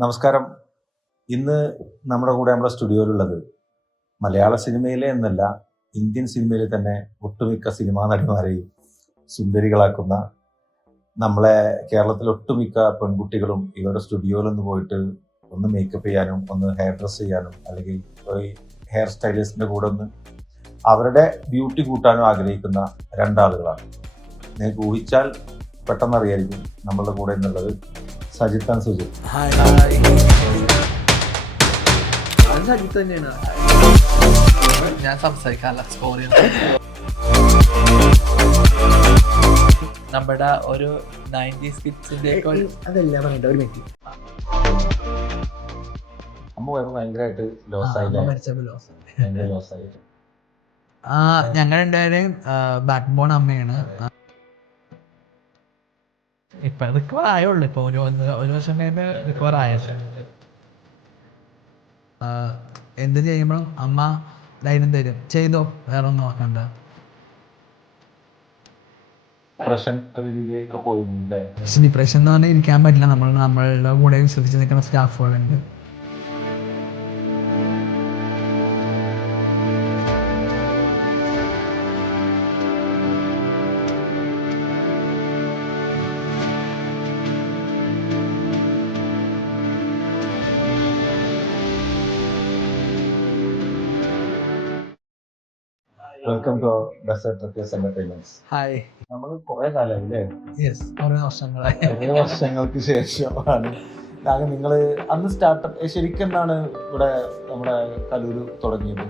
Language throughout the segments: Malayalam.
നമസ്കാരം. ഇന്ന് നമ്മുടെ കൂടെ നമ്മുടെ സ്റ്റുഡിയോയിലുള്ളത് മലയാള സിനിമയിലെ എന്നല്ല ഇന്ത്യൻ സിനിമയിലെ തന്നെ ഒട്ടുമിക്ക സിനിമാ നടിമാരെയും സുന്ദരികളാക്കുന്ന നമ്മളെ കേരളത്തിലെ ഒട്ടുമിക്ക പെൺകുട്ടികളും ഇവരുടെ സ്റ്റുഡിയോയിലൊന്ന് പോയിട്ട് ഒന്ന് മേക്കപ്പ് ചെയ്യാനും ഒന്ന് ഹെയർ ഡ്രസ് ചെയ്യാനും അല്ലെങ്കിൽ ഹെയർ സ്റ്റൈലിസ്റ്റിന്റെ കൂടെ ഒന്ന് അവരുടെ ബ്യൂട്ടി കൂട്ടാനും ആഗ്രഹിക്കുന്ന രണ്ടാളുകളാണ്. നിങ്ങൾക്ക് ഊഹിച്ചാൽ പെട്ടെന്ന് അറിയായിരിക്കും നമ്മളുടെ കൂടെ എന്നുള്ളത് സജിത്ത് ആൻഡ് സുജിത്ത്. സജിത്ത് തന്നെയാണ്. ഞാൻ സംസാരിക്കാനുള്ള സ്റ്റോറി നമ്മുടെ ഒരു 90s കിഡ്സിന്റെ അതല്ല പറയണ്ട ഒരു മിനിറ്റ്. അമ്മ പോയപ്പോ ഭയങ്കരമായിട്ട് ലോസ് ആയി. ഞങ്ങൾ രണ്ടുപേരെയും ബാക്ക് ബോൺ അമ്മയാണ്. ഇപ്പൊ റിക്കവർ ആയുള്ളൂ. ഇപ്പൊ ഒരു വർഷം കഴിഞ്ഞ് റിക്കവർ ആയ. എന്ത് ചെയ്യുമ്പോഴും അമ്മ ധൈര്യം തരും, ചെയ്തോ, വേറെ ഒന്നും നോക്കണ്ട. ഡിപ്രഷൻ എന്ന് പറഞ്ഞാൽ ഇരിക്കാൻ പറ്റില്ല. നമ്മളുടെ കൂടെ വിശ്വസിച്ച് നിൽക്കുന്ന സ്റ്റാഫുകളുണ്ട്. Welcome to entertainments. ഹായ്. നമ്മൾ കുറെ കാലമായില്ലേ? കുറേ വർഷങ്ങളായി. കുറേ വർഷങ്ങൾക്ക് ശേഷമാണ് നിങ്ങള് അന്ന് സ്റ്റാർട്ടപ്പ് ശരിക്കും എന്നാണ് ഇവിടെ നമ്മുടെ കലൂര് തുടങ്ങിയത്?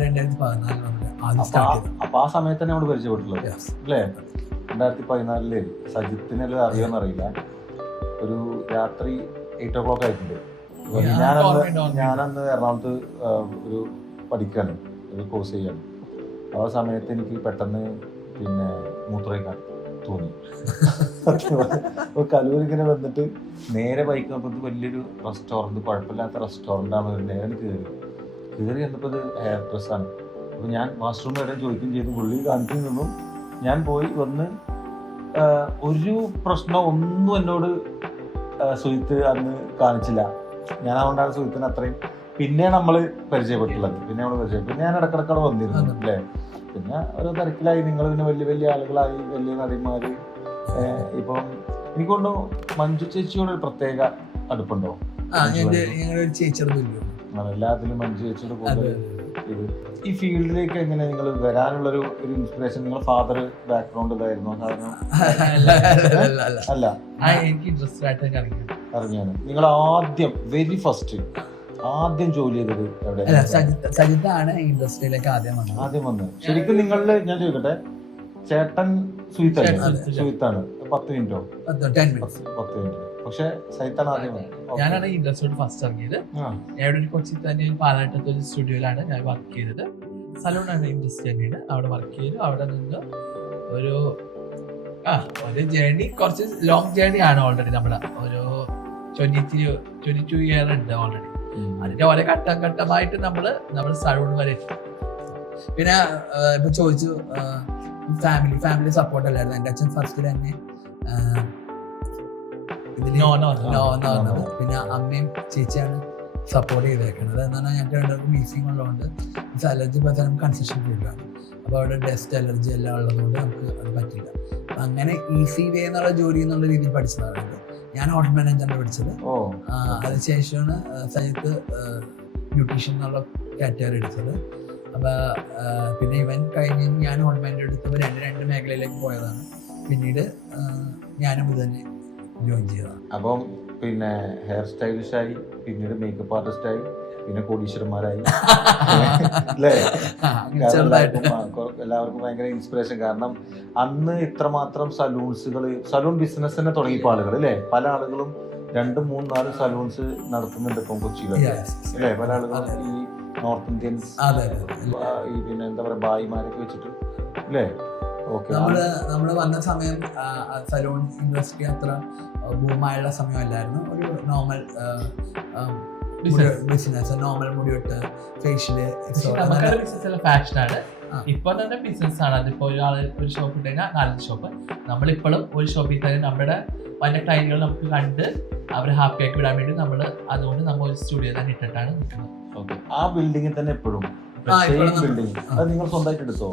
2014. അപ്പൊ ആ സമയത്ത് തന്നെ നമ്മൾ പരിചയപ്പെട്ടുള്ളത് അല്ലേ? 2014 സജിത്തിനെല്ലാം അറിയാമെന്നറിയില്ല. ഒരു രാത്രി 8 o'clock ആയിട്ടുണ്ട്. ഞാനന്ന് എറണാകുളത്ത് ഒരു പഠിക്കാണ്, ഒരു കോഴ്സ് ചെയ്യാണ്. ആ സമയത്ത് എനിക്ക് പെട്ടെന്ന് മൂത്രമൊഴിക്കാൻ തോന്നി. കലൂർ ഇങ്ങനെ വന്നിട്ട് നേരെ ബൈക്ക് നോക്കുന്നത് വലിയൊരു റെസ്റ്റോറൻറ്റ്, കുഴപ്പമില്ലാത്ത റെസ്റ്റോറൻ്റാണ്. നേരെ കയറി വന്നപ്പോൾ ഇത് ഹെയർ ഡ്രസ്സാണ്. അപ്പോൾ ഞാൻ വാഷ്റൂമിൽ ഇടയിൽ ചോദിക്കുകയും ചെയ്തു. പുള്ളി കാണിച്ചു നിന്നും ഞാൻ പോയി വന്ന് ഒരു പ്രശ്നം ഒന്നും എന്നോട് സുഹിത്ത് അന്ന് കാണിച്ചില്ല. ഞാൻ അതുകൊണ്ടാണ് സുഹിത്തിന് അത്രയും പിന്നെ നമ്മൾ പരിചയപ്പെട്ടുള്ളത്. പിന്നെ ഞാൻ ഇടക്കിടക്കവിടെ വന്നിരുന്നു അല്ലേ. പിന്നെ ഓരോ തിരക്കിലായി. നിങ്ങൾ പിന്നെ വലിയ വലിയ ആളുകളായി, വലിയ നടിമാര്. ഇപ്പം എനിക്കൊന്നു മഞ്ജു ചേച്ചിയോട് ഒരു പ്രത്യേക അടുപ്പുണ്ടോ? എല്ലാത്തിലും മഞ്ജു ചേച്ചിയോട് കൂടുതൽ ഇത്. ഈ ഫീൽഡിലേക്ക് എങ്ങനെ നിങ്ങൾ വരാനുള്ളൊരു ഇൻസ്പിറേഷൻ? നിങ്ങളുടെ ഫാദർ ബാക്ക്ഗ്രൗണ്ട് ഇതായിരുന്നു? അല്ല, അറിഞ്ഞാണ്. നിങ്ങൾ ആദ്യം ജോലി ചെയ്തത് എവിടെ? സജിത്താണ് ഇൻഡസ്ട്രിയിലേക്ക് ആദ്യം വന്നത്. ശരിക്കും നിങ്ങളില് ഞാൻ ചോദിക്കട്ടെ, ചേട്ടൻ സുഹിത്താണ് 10 മിനിറ്റോ 10 മിനിറ്റ്. പക്ഷെ സജിത്താണ് ആദ്യം. ഞാനാണ് ഇൻഡസ്ട്രിയോട് ഫസ്റ്റ് ഇറങ്ങിയത്. ഞാൻ ഒരു കൊച്ചി തന്നെ പാലാട്ടത്തെ ഒരു സ്റ്റുഡിയോയിലാണ് ഞാൻ വർക്ക് ചെയ്തത്. സലൂണാണ് ഇൻഡസ്ട്രി തന്നെയാണ്. അവിടെ വർക്ക് ചെയ്തു. അവിടെ നിന്ന് ഒരു ജേർണി, കുറച്ച് ലോങ് ജേർണി ആണ്. ഓൾറെഡി നമ്മുടെ ഒരു 22 ഇയർ ഉണ്ട് ഓൾറെഡി. അതിന്റെ ഓരോ ഘട്ടമായിട്ട് നമ്മള് സലൂൺ വരെ എത്തി. പിന്നെ ഇപ്പൊ ചോദിച്ചു, ഫാമിലി സപ്പോർട്ട് അല്ലായിരുന്നു. എന്റെ അച്ഛൻ ഫസ്റ്റ് തന്നെ പിന്നെ അമ്മയും ചേച്ചിയാണ് സപ്പോർട്ട് ചെയ്തേക്കുന്നത്. എന്നാൽ ഞങ്ങൾക്ക് രണ്ടുപേർക്കും മീസിങ് ഉള്ളതുകൊണ്ട് അലർജി പോലെ കൺസെഷൻ ഫീൽഡാണ്. അപ്പോൾ അവിടെ ഡസ്റ്റ് അലർജി എല്ലാം ഉള്ളതുകൊണ്ട് നമുക്ക് അത് പറ്റില്ല. അങ്ങനെ ഈസി വേ എന്നുള്ള ജോലി എന്നുള്ള രീതിയിൽ പഠിച്ചതാണ്. ഞാൻ ഹോട്ടൽ മാനേജറിനെ പഠിച്ചത്. അതിനുശേഷമാണ് സജിത്ത് ബ്യൂട്ടീഷ്യൻ എന്നുള്ള കാറ്റഗറി എടുത്തത്. അപ്പൊ പിന്നെ ഇവൻ കഴിഞ്ഞ് ഞാൻ ഹോട്ടൽ മാനേജർ എടുത്തപ്പോൾ രണ്ട് മേഖലയിലേക്ക് പോയതാണ്. പിന്നീട് ഞാനും ഇത് തന്നെ ജോയിൻ ചെയ്തതാണ്. അപ്പം പിന്നെ ഹെയർ സ്റ്റൈലിഷായി, പിന്നീട് മേക്കപ്പ് ആർട്ടിസ്റ്റായി, പിന്നെ കോടീശ്വരന്മാരായി അല്ലേ? എല്ലാവർക്കും ഭയങ്കര ഇൻസ്പിറേഷൻ. കാരണം അന്ന് ഇത്രമാത്രം സലൂൺ ബിസിനസ് തന്നെ തുടങ്ങിയപ്പോൾ ആളുകൾ അല്ലേ, പല ആളുകളും 2, 3, 4 സലൂൺസ് നടത്തുന്നുണ്ട് ഇപ്പം കൊച്ചിയിലൊക്കെ അല്ലേ. പല ആളുകളും ഈ നോർത്ത് ഇന്ത്യൻസ് ഈ പിന്നെ എന്താ പറയാ ബായിമാരൊക്കെ വെച്ചിട്ട് അല്ലേ. നമ്മള് വന്ന സമയം സലൂൺ ഇൻഡസ്ട്രി അത്ര ബൂമായുള്ള സമയമല്ലായിരുന്നു. ഒരു നോർമൽ ബിസിനസ്, നോർമൽ മുടി വെട്ട്, ഫേഷ്യല്, നമുക്കത് ബിസിനസ് ഫാഷനാണ്. ആ. ഇപ്പൊ തന്നെ ബിസിനസ് ആണ്. അതിപ്പോ ഒരാള് ഒരു ഷോപ്പ് ഇട്ടുകഴിഞ്ഞാൽ 4 ഷോപ്പ്. നമ്മളിപ്പോഴും ഒരു ഷോപ്പിൽ തന്നെ നമ്മുടെ പല ക്ലയന്റുകൾ നമുക്ക് കണ്ട് അവരെ ഹാപ്പി ആക്കി വിടാൻ വേണ്ടി അതുകൊണ്ട് നമ്മൾ ഒരു സ്റ്റുഡിയോ തന്നെ ഇട്ടിട്ടാണ് നിൽക്കുന്നത്. ഓക്കെ. ആ ബിൽഡിങ്ങിൽ തന്നെ എപ്പോഴും ബിൽഡിംഗ് അത് നിങ്ങൾ സ്വന്തമായിട്ട് എടുത്തോ?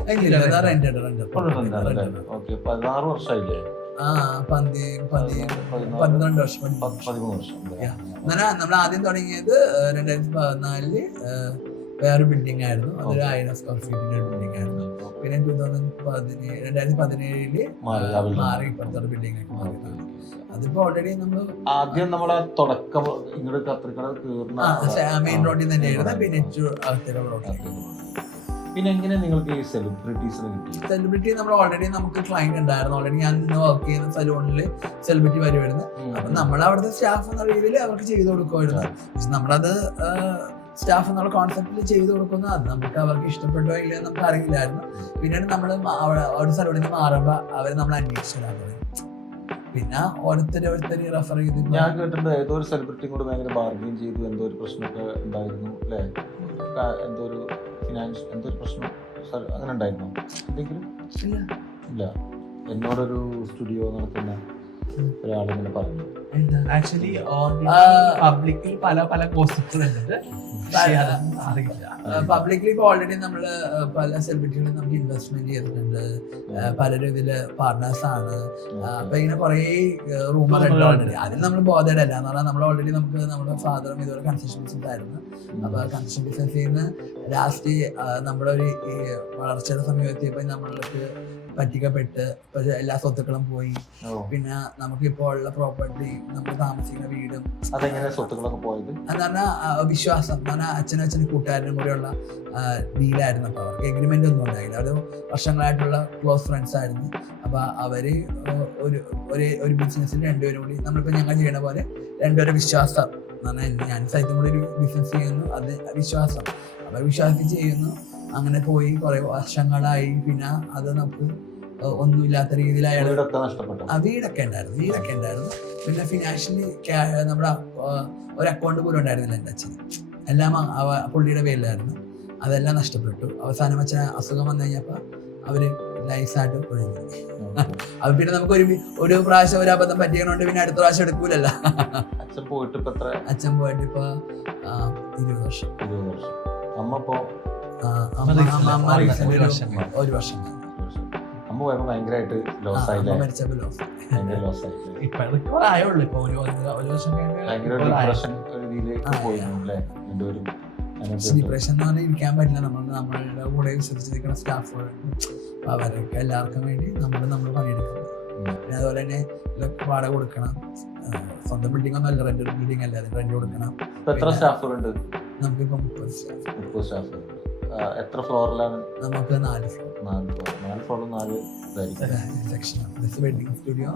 ഓക്കെ. 16 വർഷമായില്ലേ? 12 വർഷം. 13 വർഷം. നമ്മൾ ആദ്യം തുടങ്ങിയത് 2014 വേറെ ബിൽഡിംഗ് ആയിരുന്നു. അതൊരു 1000 സ്ക്വയർ ഫീറ്റിന്റെ ബിൽഡിംഗ് ആയിരുന്നു. പിന്നെ 2017 മാറി ഇപ്പോഴത്തെ ബിൽഡിംഗിലേക്ക് മാറി. അതിപ്പോ ഓൾറെഡി നമ്മൾ ആദ്യം നമ്മളെ തുടക്കം ഇങ്ങോട്ട് കത്രിക്കട മെയിൻ റോഡിൽ തന്നെയായിരുന്നു. പിന്നെ അകത്തേക്ക് റോഡിലേക്ക്. പിന്നെ എങ്ങനെ നിങ്ങൾക്ക് ഈ സെലിബ്രിറ്റീസിനെ കിട്ടി? സെലിബ്രിറ്റി നമ്മൾ ഓൾറെഡി നമുക്ക് ക്ലയന്റ് ഉണ്ടായിരുന്നു. ഓൾറെഡി ഞാൻ ഇന്ന് വർക്ക് ചെയ്യുന്ന സലൂണിൽ സെലിബ്രിറ്റി വരുമായിരുന്നു. അപ്പൊ നമ്മൾ അവിടുത്തെ സ്റ്റാഫ് എന്ന രീതിയിൽ അവർക്ക് ചെയ്തു കൊടുക്കുമായിരുന്നു. പക്ഷെ നമ്മളത് സ്റ്റാഫ് എന്നുള്ള കോൺസെപ്റ്റിൽ ചെയ്തു കൊടുക്കുന്ന അത് നമുക്ക് അവർക്ക് ഇഷ്ടപ്പെട്ടോ ഇല്ലെന്ന് നമുക്ക് അറിയില്ലായിരുന്നു. പിന്നീട് നമ്മൾ ഒരു സലൂണിൽ നിന്ന് മാറുമ്പോൾ അവർ നമ്മൾ അന്വേഷിച്ചിടാൻ തുടങ്ങി. പിന്നെ ഓരോരുത്തർ റെഫർ ചെയ്ത് ഞാൻ കേട്ടിട്ടുണ്ട് ഏതോ ഒരു സെലിബ്രിറ്റി കൂടെ ഭയങ്കര ബാർഗെയിൻ ചെയ്തു, എന്തോ ഒരു പ്രശ്നമൊക്കെ ഉണ്ടായിരുന്നു അല്ലേ? എന്തോ ഒരു ഫിനാൻഷ്യൽ എന്തോ ഒരു പ്രശ്നം അങ്ങനെ ഉണ്ടായിരുന്നോ എന്തെങ്കിലും? ഇല്ല. എന്നോടൊരു സ്റ്റുഡിയോ നടത്തുന്ന ഒരാളിങ്ങനെ പറഞ്ഞു. ആക്ച്വലി പബ്ലിക്കിൽ പല ഗോസിപ്പുകളുണ്ട്. പബ്ലിക്കലി ഇപ്പൊ ഓൾറെഡി നമ്മള് പല സെലിബ്രിറ്റികളും നമുക്ക് ഇൻവെസ്റ്റ്മെന്റ് ചെയ്തിട്ടുണ്ട്. പലരും ഇതില് പാർട്ട്നേഴ്സ് ആണ്. അപ്പൊ ഇങ്ങനെ കുറെ റൂമർ ഉണ്ട് ഓൾറെഡി. അതിൽ നമ്മൾ ബോധേഡ് അല്ല എന്ന് പറഞ്ഞാൽ നമ്മൾ ഓൾറെഡി നമുക്ക് നമ്മുടെ ഫാദറും ഇതുപോലെ കൺസ്ട്രക്ഷൻ ബിസിനസ് ആയിരുന്നു. അപ്പൊ കൺസ്ട്രക്ഷൻ ബിസിനസ്സിൽ നിന്ന് ലാസ്റ്റ് നമ്മുടെ ഒരു വളർച്ചയുടെ സമയത്തെത്തിയപ്പോ നമ്മൾക്ക് പറ്റിക്കപ്പെട്ട് എല്ലാ സ്വത്തുക്കളും പോയി. പിന്നെ നമുക്കിപ്പോൾ ഉള്ള പ്രോപ്പർട്ടി, നമുക്ക് താമസിക്കുന്ന വീടും അതെങ്ങനെ സ്വത്തുക്കളൊക്കെ പോയത് എന്ന് പറഞ്ഞാൽ വിശ്വാസം എന്ന് പറഞ്ഞാൽ അച്ഛനും കൂട്ടുകാരനും കൂടെയുള്ള ഡീലായിരുന്നു. അപ്പൊ അവർക്ക് എഗ്രിമെന്റ് ഒന്നും ഉണ്ടായില്ല. അവർ വർഷങ്ങളായിട്ടുള്ള ക്ലോസ് ഫ്രണ്ട്സ് ആയിരുന്നു. അപ്പൊ അവര് ഒരു ബിസിനസ്സിൽ രണ്ടുപേരും കൂടി നമ്മളിപ്പോ ഞങ്ങൾ ചെയ്യണ പോലെ രണ്ടുപേരും വിശ്വാസം എന്ന് പറഞ്ഞാൽ ഞാൻ സൈറ്റും കൂടി ഒരു ബിസിനസ് ചെയ്യുന്നു, അത് വിശ്വാസം. അപ്പൊ വിശ്വാസിച്ച് ചെയ്യുന്നു. അങ്ങനെ പോയി കുറെ വർഷങ്ങളായി. പിന്നെ അത് നമുക്ക് ഒന്നുമില്ലാത്ത രീതിയിൽ അയാൾ വീടൊക്കെ ഉണ്ടായിരുന്നു. പിന്നെ ഫിനാൻഷ്യലി നമ്മുടെ ഒരു അക്കൗണ്ട് പോലും ഉണ്ടായിരുന്നില്ല എൻ്റെ അച്ഛന്. എല്ലാം പുള്ളിയുടെ പേരിലായിരുന്നു. അതെല്ലാം നഷ്ടപ്പെട്ടു. അവസാനം അച്ഛന് അസുഖം വന്നു കഴിഞ്ഞപ്പോൾ അവര് ലൈസായിട്ട് ഒഴിഞ്ഞു. അത് പിന്നെ നമുക്ക് ഒരു പ്രാവശ്യം ഒരു അബദ്ധം പറ്റിയതുകൊണ്ട് പിന്നെ അടുത്ത പ്രാവശ്യം എടുക്കൂലല്ലോ. അച്ഛൻ പോയിട്ട് ഇപ്പൊ 20 വർഷം. അമ്മ ഇപ്പോ ഒരു വർഷം. അമ്മ പോയപ്പോ ഭയങ്കരമായിട്ട് ലോസ് ആയില്ലേ? ഭയങ്കര ലോസ് ആയി. ഭയങ്കര ഡിപ്രഷൻ രീതിയിലേക്ക് പോയിരുന്നു അല്ലേ രണ്ടുപേരും? ഡിപ്രഷൻ എന്ന് പറഞ്ഞാൽ ഇരിക്കാൻ പറ്റില്ല. നമ്മളുടെ കൂടെ വിശ്വസിച്ചിരിക്കുന്ന സ്റ്റാഫുകളുണ്ട്. അവരൊക്കെ എല്ലാവർക്കും വേണ്ടി നമ്മൾ പണിയെടുക്കണം. പിന്നെ അതുപോലെ തന്നെ വാടക കൊടുക്കണം. സ്വന്തം ബിൽഡിംഗ് ഒന്നും അല്ല, റെന്റ് ബിൽഡിംഗ് അല്ല, അതിന് റെന്റ് കൊടുക്കണം. എത്ര സ്റ്റാഫുകളുണ്ട്? നമുക്കിപ്പോ 30 സ്റ്റാഫ്. എത്ര ഫ്ലോറിലാണ്? നമുക്ക് 4 ഫ്ലോർ. 4 ഫ്ലോറിൽ 4 section. Wedding studio,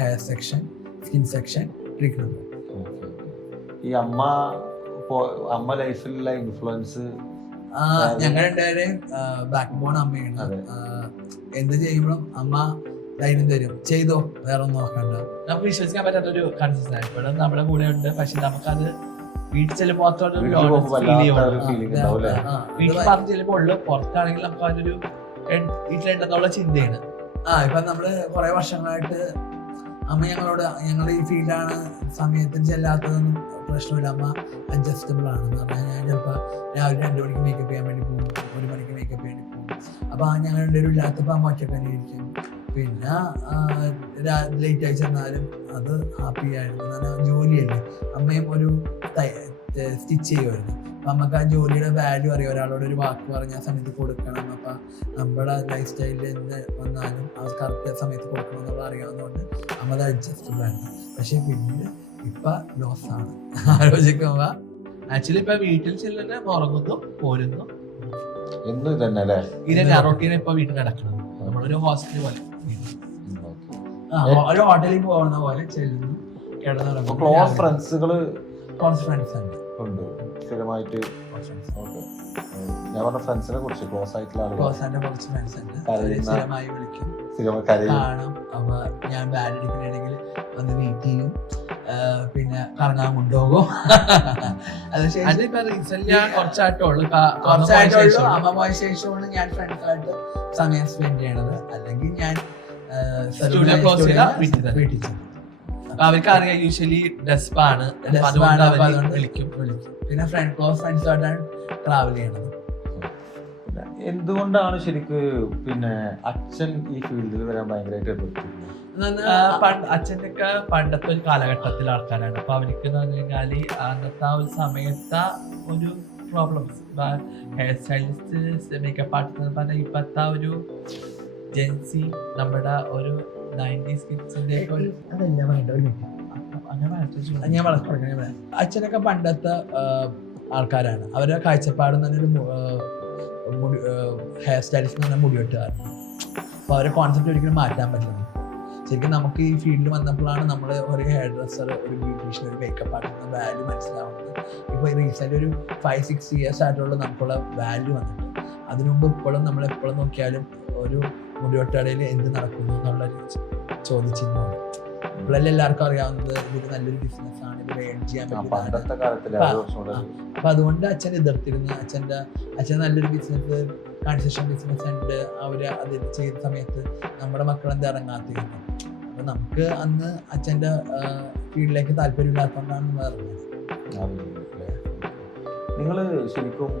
hair section, skin section, treatment. ഈ അമ്മ ലൈഫിലുള്ള ഇൻഫ്ലുവൻസ് ഞങ്ങൾ രണ്ടുപേരെ ബാക്ക് ബോൺ അമ്മയാണ്. എന്ത് ചെയ്യുമ്പോഴും അമ്മ ധൈര്യം തരും, ചെയ്തോ, വേറെ ഒന്നും നോക്കണ്ട. നമുക്ക് വിശ്വസിക്കാൻ പറ്റാത്തൊരു കൺസിസ്റ്റൻസ് ഇവിടെ നമ്മുടെ കൂടെ ഉണ്ട്. പക്ഷെ നമുക്കത് വീട്ടിൽ ചെല്ലുമ്പോൾ വീട്ടിൽ പറഞ്ഞു ചെല്ലുമ്പോൾ ഉള്ളു. പുറത്താണെങ്കിൽ നമുക്ക് അതിനൊരു വീട്ടിലുണ്ടെന്നുള്ള ചിന്തയാണ്. ഇപ്പൊ നമ്മള് കുറെ വർഷങ്ങളായിട്ട് അമ്മ ഞങ്ങൾ ഈ ഫീൽഡാണ്, സമയത്തിന് ചെല്ലാത്തതൊന്നും പ്രശ്നമില്ല. അമ്മ അഡ്ജസ്റ്റബിൾ ആണ് എന്ന് പറഞ്ഞാൽ ഞാൻ ചിലപ്പോൾ രാവിലെ 2 മണിക്ക് മേക്കപ്പ് ചെയ്യാൻ വേണ്ടി പോകും, 1 മണിക്ക് മേക്കപ്പ് ചെയ്യാൻ പോകും. അപ്പൊ ഞങ്ങൾ രണ്ടുപേരും ഇല്ലാത്തപ്പോൾ അമ്മ ഒറ്റക്ക് തന്നെ ഇരിക്കും. പിന്നെ ലേറ്റ് ആയി ചെന്നാലും അത് ഹാപ്പി ആയിരുന്നു. എന്നാൽ ജോലിയല്ലേ. അമ്മയും ഒരു സ്റ്റിച്ച് ചെയ്യുമായിരുന്നു. അപ്പം നമുക്ക് ആ ജോലിയുടെ വാല്യൂ അറിയാം. ഒരാളോട് ഒരു വാക്ക് പറഞ്ഞ സമയത്ത് കൊടുക്കണം. അപ്പം നമ്മുടെ ലൈഫ് സ്റ്റൈലിൽ എന്ത് വന്നാലും അത് കറക്റ്റ് സമയത്ത് കൊടുക്കണം എന്നുള്ളത് അറിയാവുന്നതുകൊണ്ട് അമ്മ അത് അഡ്ജസ്റ്റബിൾ ആയിരുന്നു. പക്ഷെ പിന്നീട് ഇപ്പൊ ലോസ് ആണ് ആലോചിക്കുമ്പോ. ആക്ച്വലി ഇപ്പൊ വീട്ടിൽ ചെല്ലുന്ന ഉറങ്ങുന്നു, പോരുന്നു, ഇതന്നെ റൊട്ടീൻ ഇപ്പൊ വീട്ടിൽ നടക്കണം. നമ്മളൊരു ഹോസ്റ്റൽ പോലെ, ഒരു ഹോട്ടലിൽ പോകുന്ന പോലെ ചെല്ലുന്നു, കിടന്നുറങ്ങുന്നു. ക്ലോസ് ഫ്രണ്ട്സുകള് ഉണ്ട് സ്ഥിരമായിട്ട്. ഞാൻ പറഞ്ഞ ഫ്രണ്ട്സിനെ കുറിച്ച് ക്ലോസ് ആയിട്ടുള്ള കുറച്ച് ഫ്രണ്ട്സ് ഉണ്ട്. സ്ഥിരമായി വിളിക്കും, കാണും. അപ്പൊ ഞാൻ ബാഡ് അടിക്കുന്നുണ്ടെങ്കിൽ വന്ന് മീറ്റ് ചെയ്യും. പിന്നെ കറങ്ങാൻ കൊണ്ടുപോകും. അത് ശേഷം അതിപ്പോ റീസെന്റ് കുറച്ചായിട്ടുള്ളൂ അമ്മ പോയ ശേഷമാണ് ഞാൻ ഫ്രണ്ട്സായിട്ട് സമയം സ്പെൻഡ് ചെയ്യണത്. അല്ലെങ്കിൽ ഞാൻ വീട്ടിൽ അവർക്ക് അറിയാം യൂഷ്വലി ഡെസ്പാണ്, വിളിക്കും. പിന്നെ ക്ലോസ് ഫ്രണ്ട്സായിട്ടാണ് ട്രാവൽ ചെയ്യണത്. എന്തുകൊണ്ടാണ് ശരിക്ക് പിന്നെ അച്ഛൻ ഈ ഫീൽഡിൽ വരാൻ ഭയങ്കരമായിട്ട് എതിർത്തിരുന്നത്? അച്ഛൻ്റെ ഒക്കെ പണ്ടത്തെ ഒരു കാലഘട്ടത്തിലെ ആൾക്കാരാണ്. അപ്പൊ അവർക്ക് എന്ന് പറഞ്ഞു കഴിഞ്ഞാല് അന്നത്തെ ആ ഒരു സമയത്തെ ഒരു problems, hair stylist, makeup artist പറഞ്ഞാൽ ഇപ്പത്തെ ഒരു ജെൻസി നമ്മുടെ ഒരു 90s കിഡ്സിന്റെ അച്ഛനൊക്കെ പണ്ടത്തെ ആൾക്കാരാണ്. അവരുടെ കാഴ്ചപ്പാട് തന്നെ ഒരു ഹെയർ സ്റ്റൈലിസ്റ്റ് എന്ന് പറഞ്ഞാൽ മുടിവെട്ടുകാരാണ്. അപ്പോൾ അവരെ കോൺസെപ്റ്റ് ഒരിക്കലും മാറ്റാൻ പറ്റില്ല. ശരിക്കും നമുക്ക് ഈ ഫീൽഡിൽ വന്നപ്പോഴാണ് നമ്മൾ ഒരു ഹെയർ ഡ്രസ്സർ, ഒരു ബ്യൂട്ടീഷ്യൻ, ഒരു മേക്കപ്പ് ആർട്ടിസ്റ്റ് വാല്യൂ മനസ്സിലാവുന്നത്. ഇപ്പോൾ റീസെൻ്റ് ഒരു 5-6 years ആയിട്ടുള്ള നമുക്കുള്ള വാല്യൂ വന്നിട്ടുണ്ട്. അതിനു മുമ്പ് ഇപ്പോഴും നമ്മളെപ്പോഴും നോക്കിയാലും ഒരു മുടിവെട്ടുകടയിൽ എന്ത് നടക്കുന്നു എന്നുള്ളൊരു ചോദിച്ചിരുന്നു. ഇപ്പോഴല്ലേ എല്ലാവർക്കും അറിയാവുന്നത് ഇതൊരു നല്ലൊരു ബിസിനസ്സാണ്, ഇത് ഏൺ ചെയ്യാൻ പറ്റും. അപ്പൊ അതുകൊണ്ട് അച്ഛൻ എതിർത്തിരുന്നു. അച്ഛൻ നല്ലൊരു ബിസിനസ്, കൺസ്ട്രക്ഷൻ ബിസിനസ് ഉണ്ട്, അവര് അത് ചെയ്യുന്ന സമയത്ത് നമ്മുടെ മക്കളെന്താ ഇറങ്ങാത്തിരുന്നു. അപ്പൊ നമുക്ക് അന്ന് അച്ഛൻ്റെ ഫീൽഡിലേക്ക് താല്പര്യമില്ലാത്തതുകൊണ്ടാണ് നമ്മൾ ഇറങ്ങുന്നത്. നിങ്ങൾ ശരിക്കും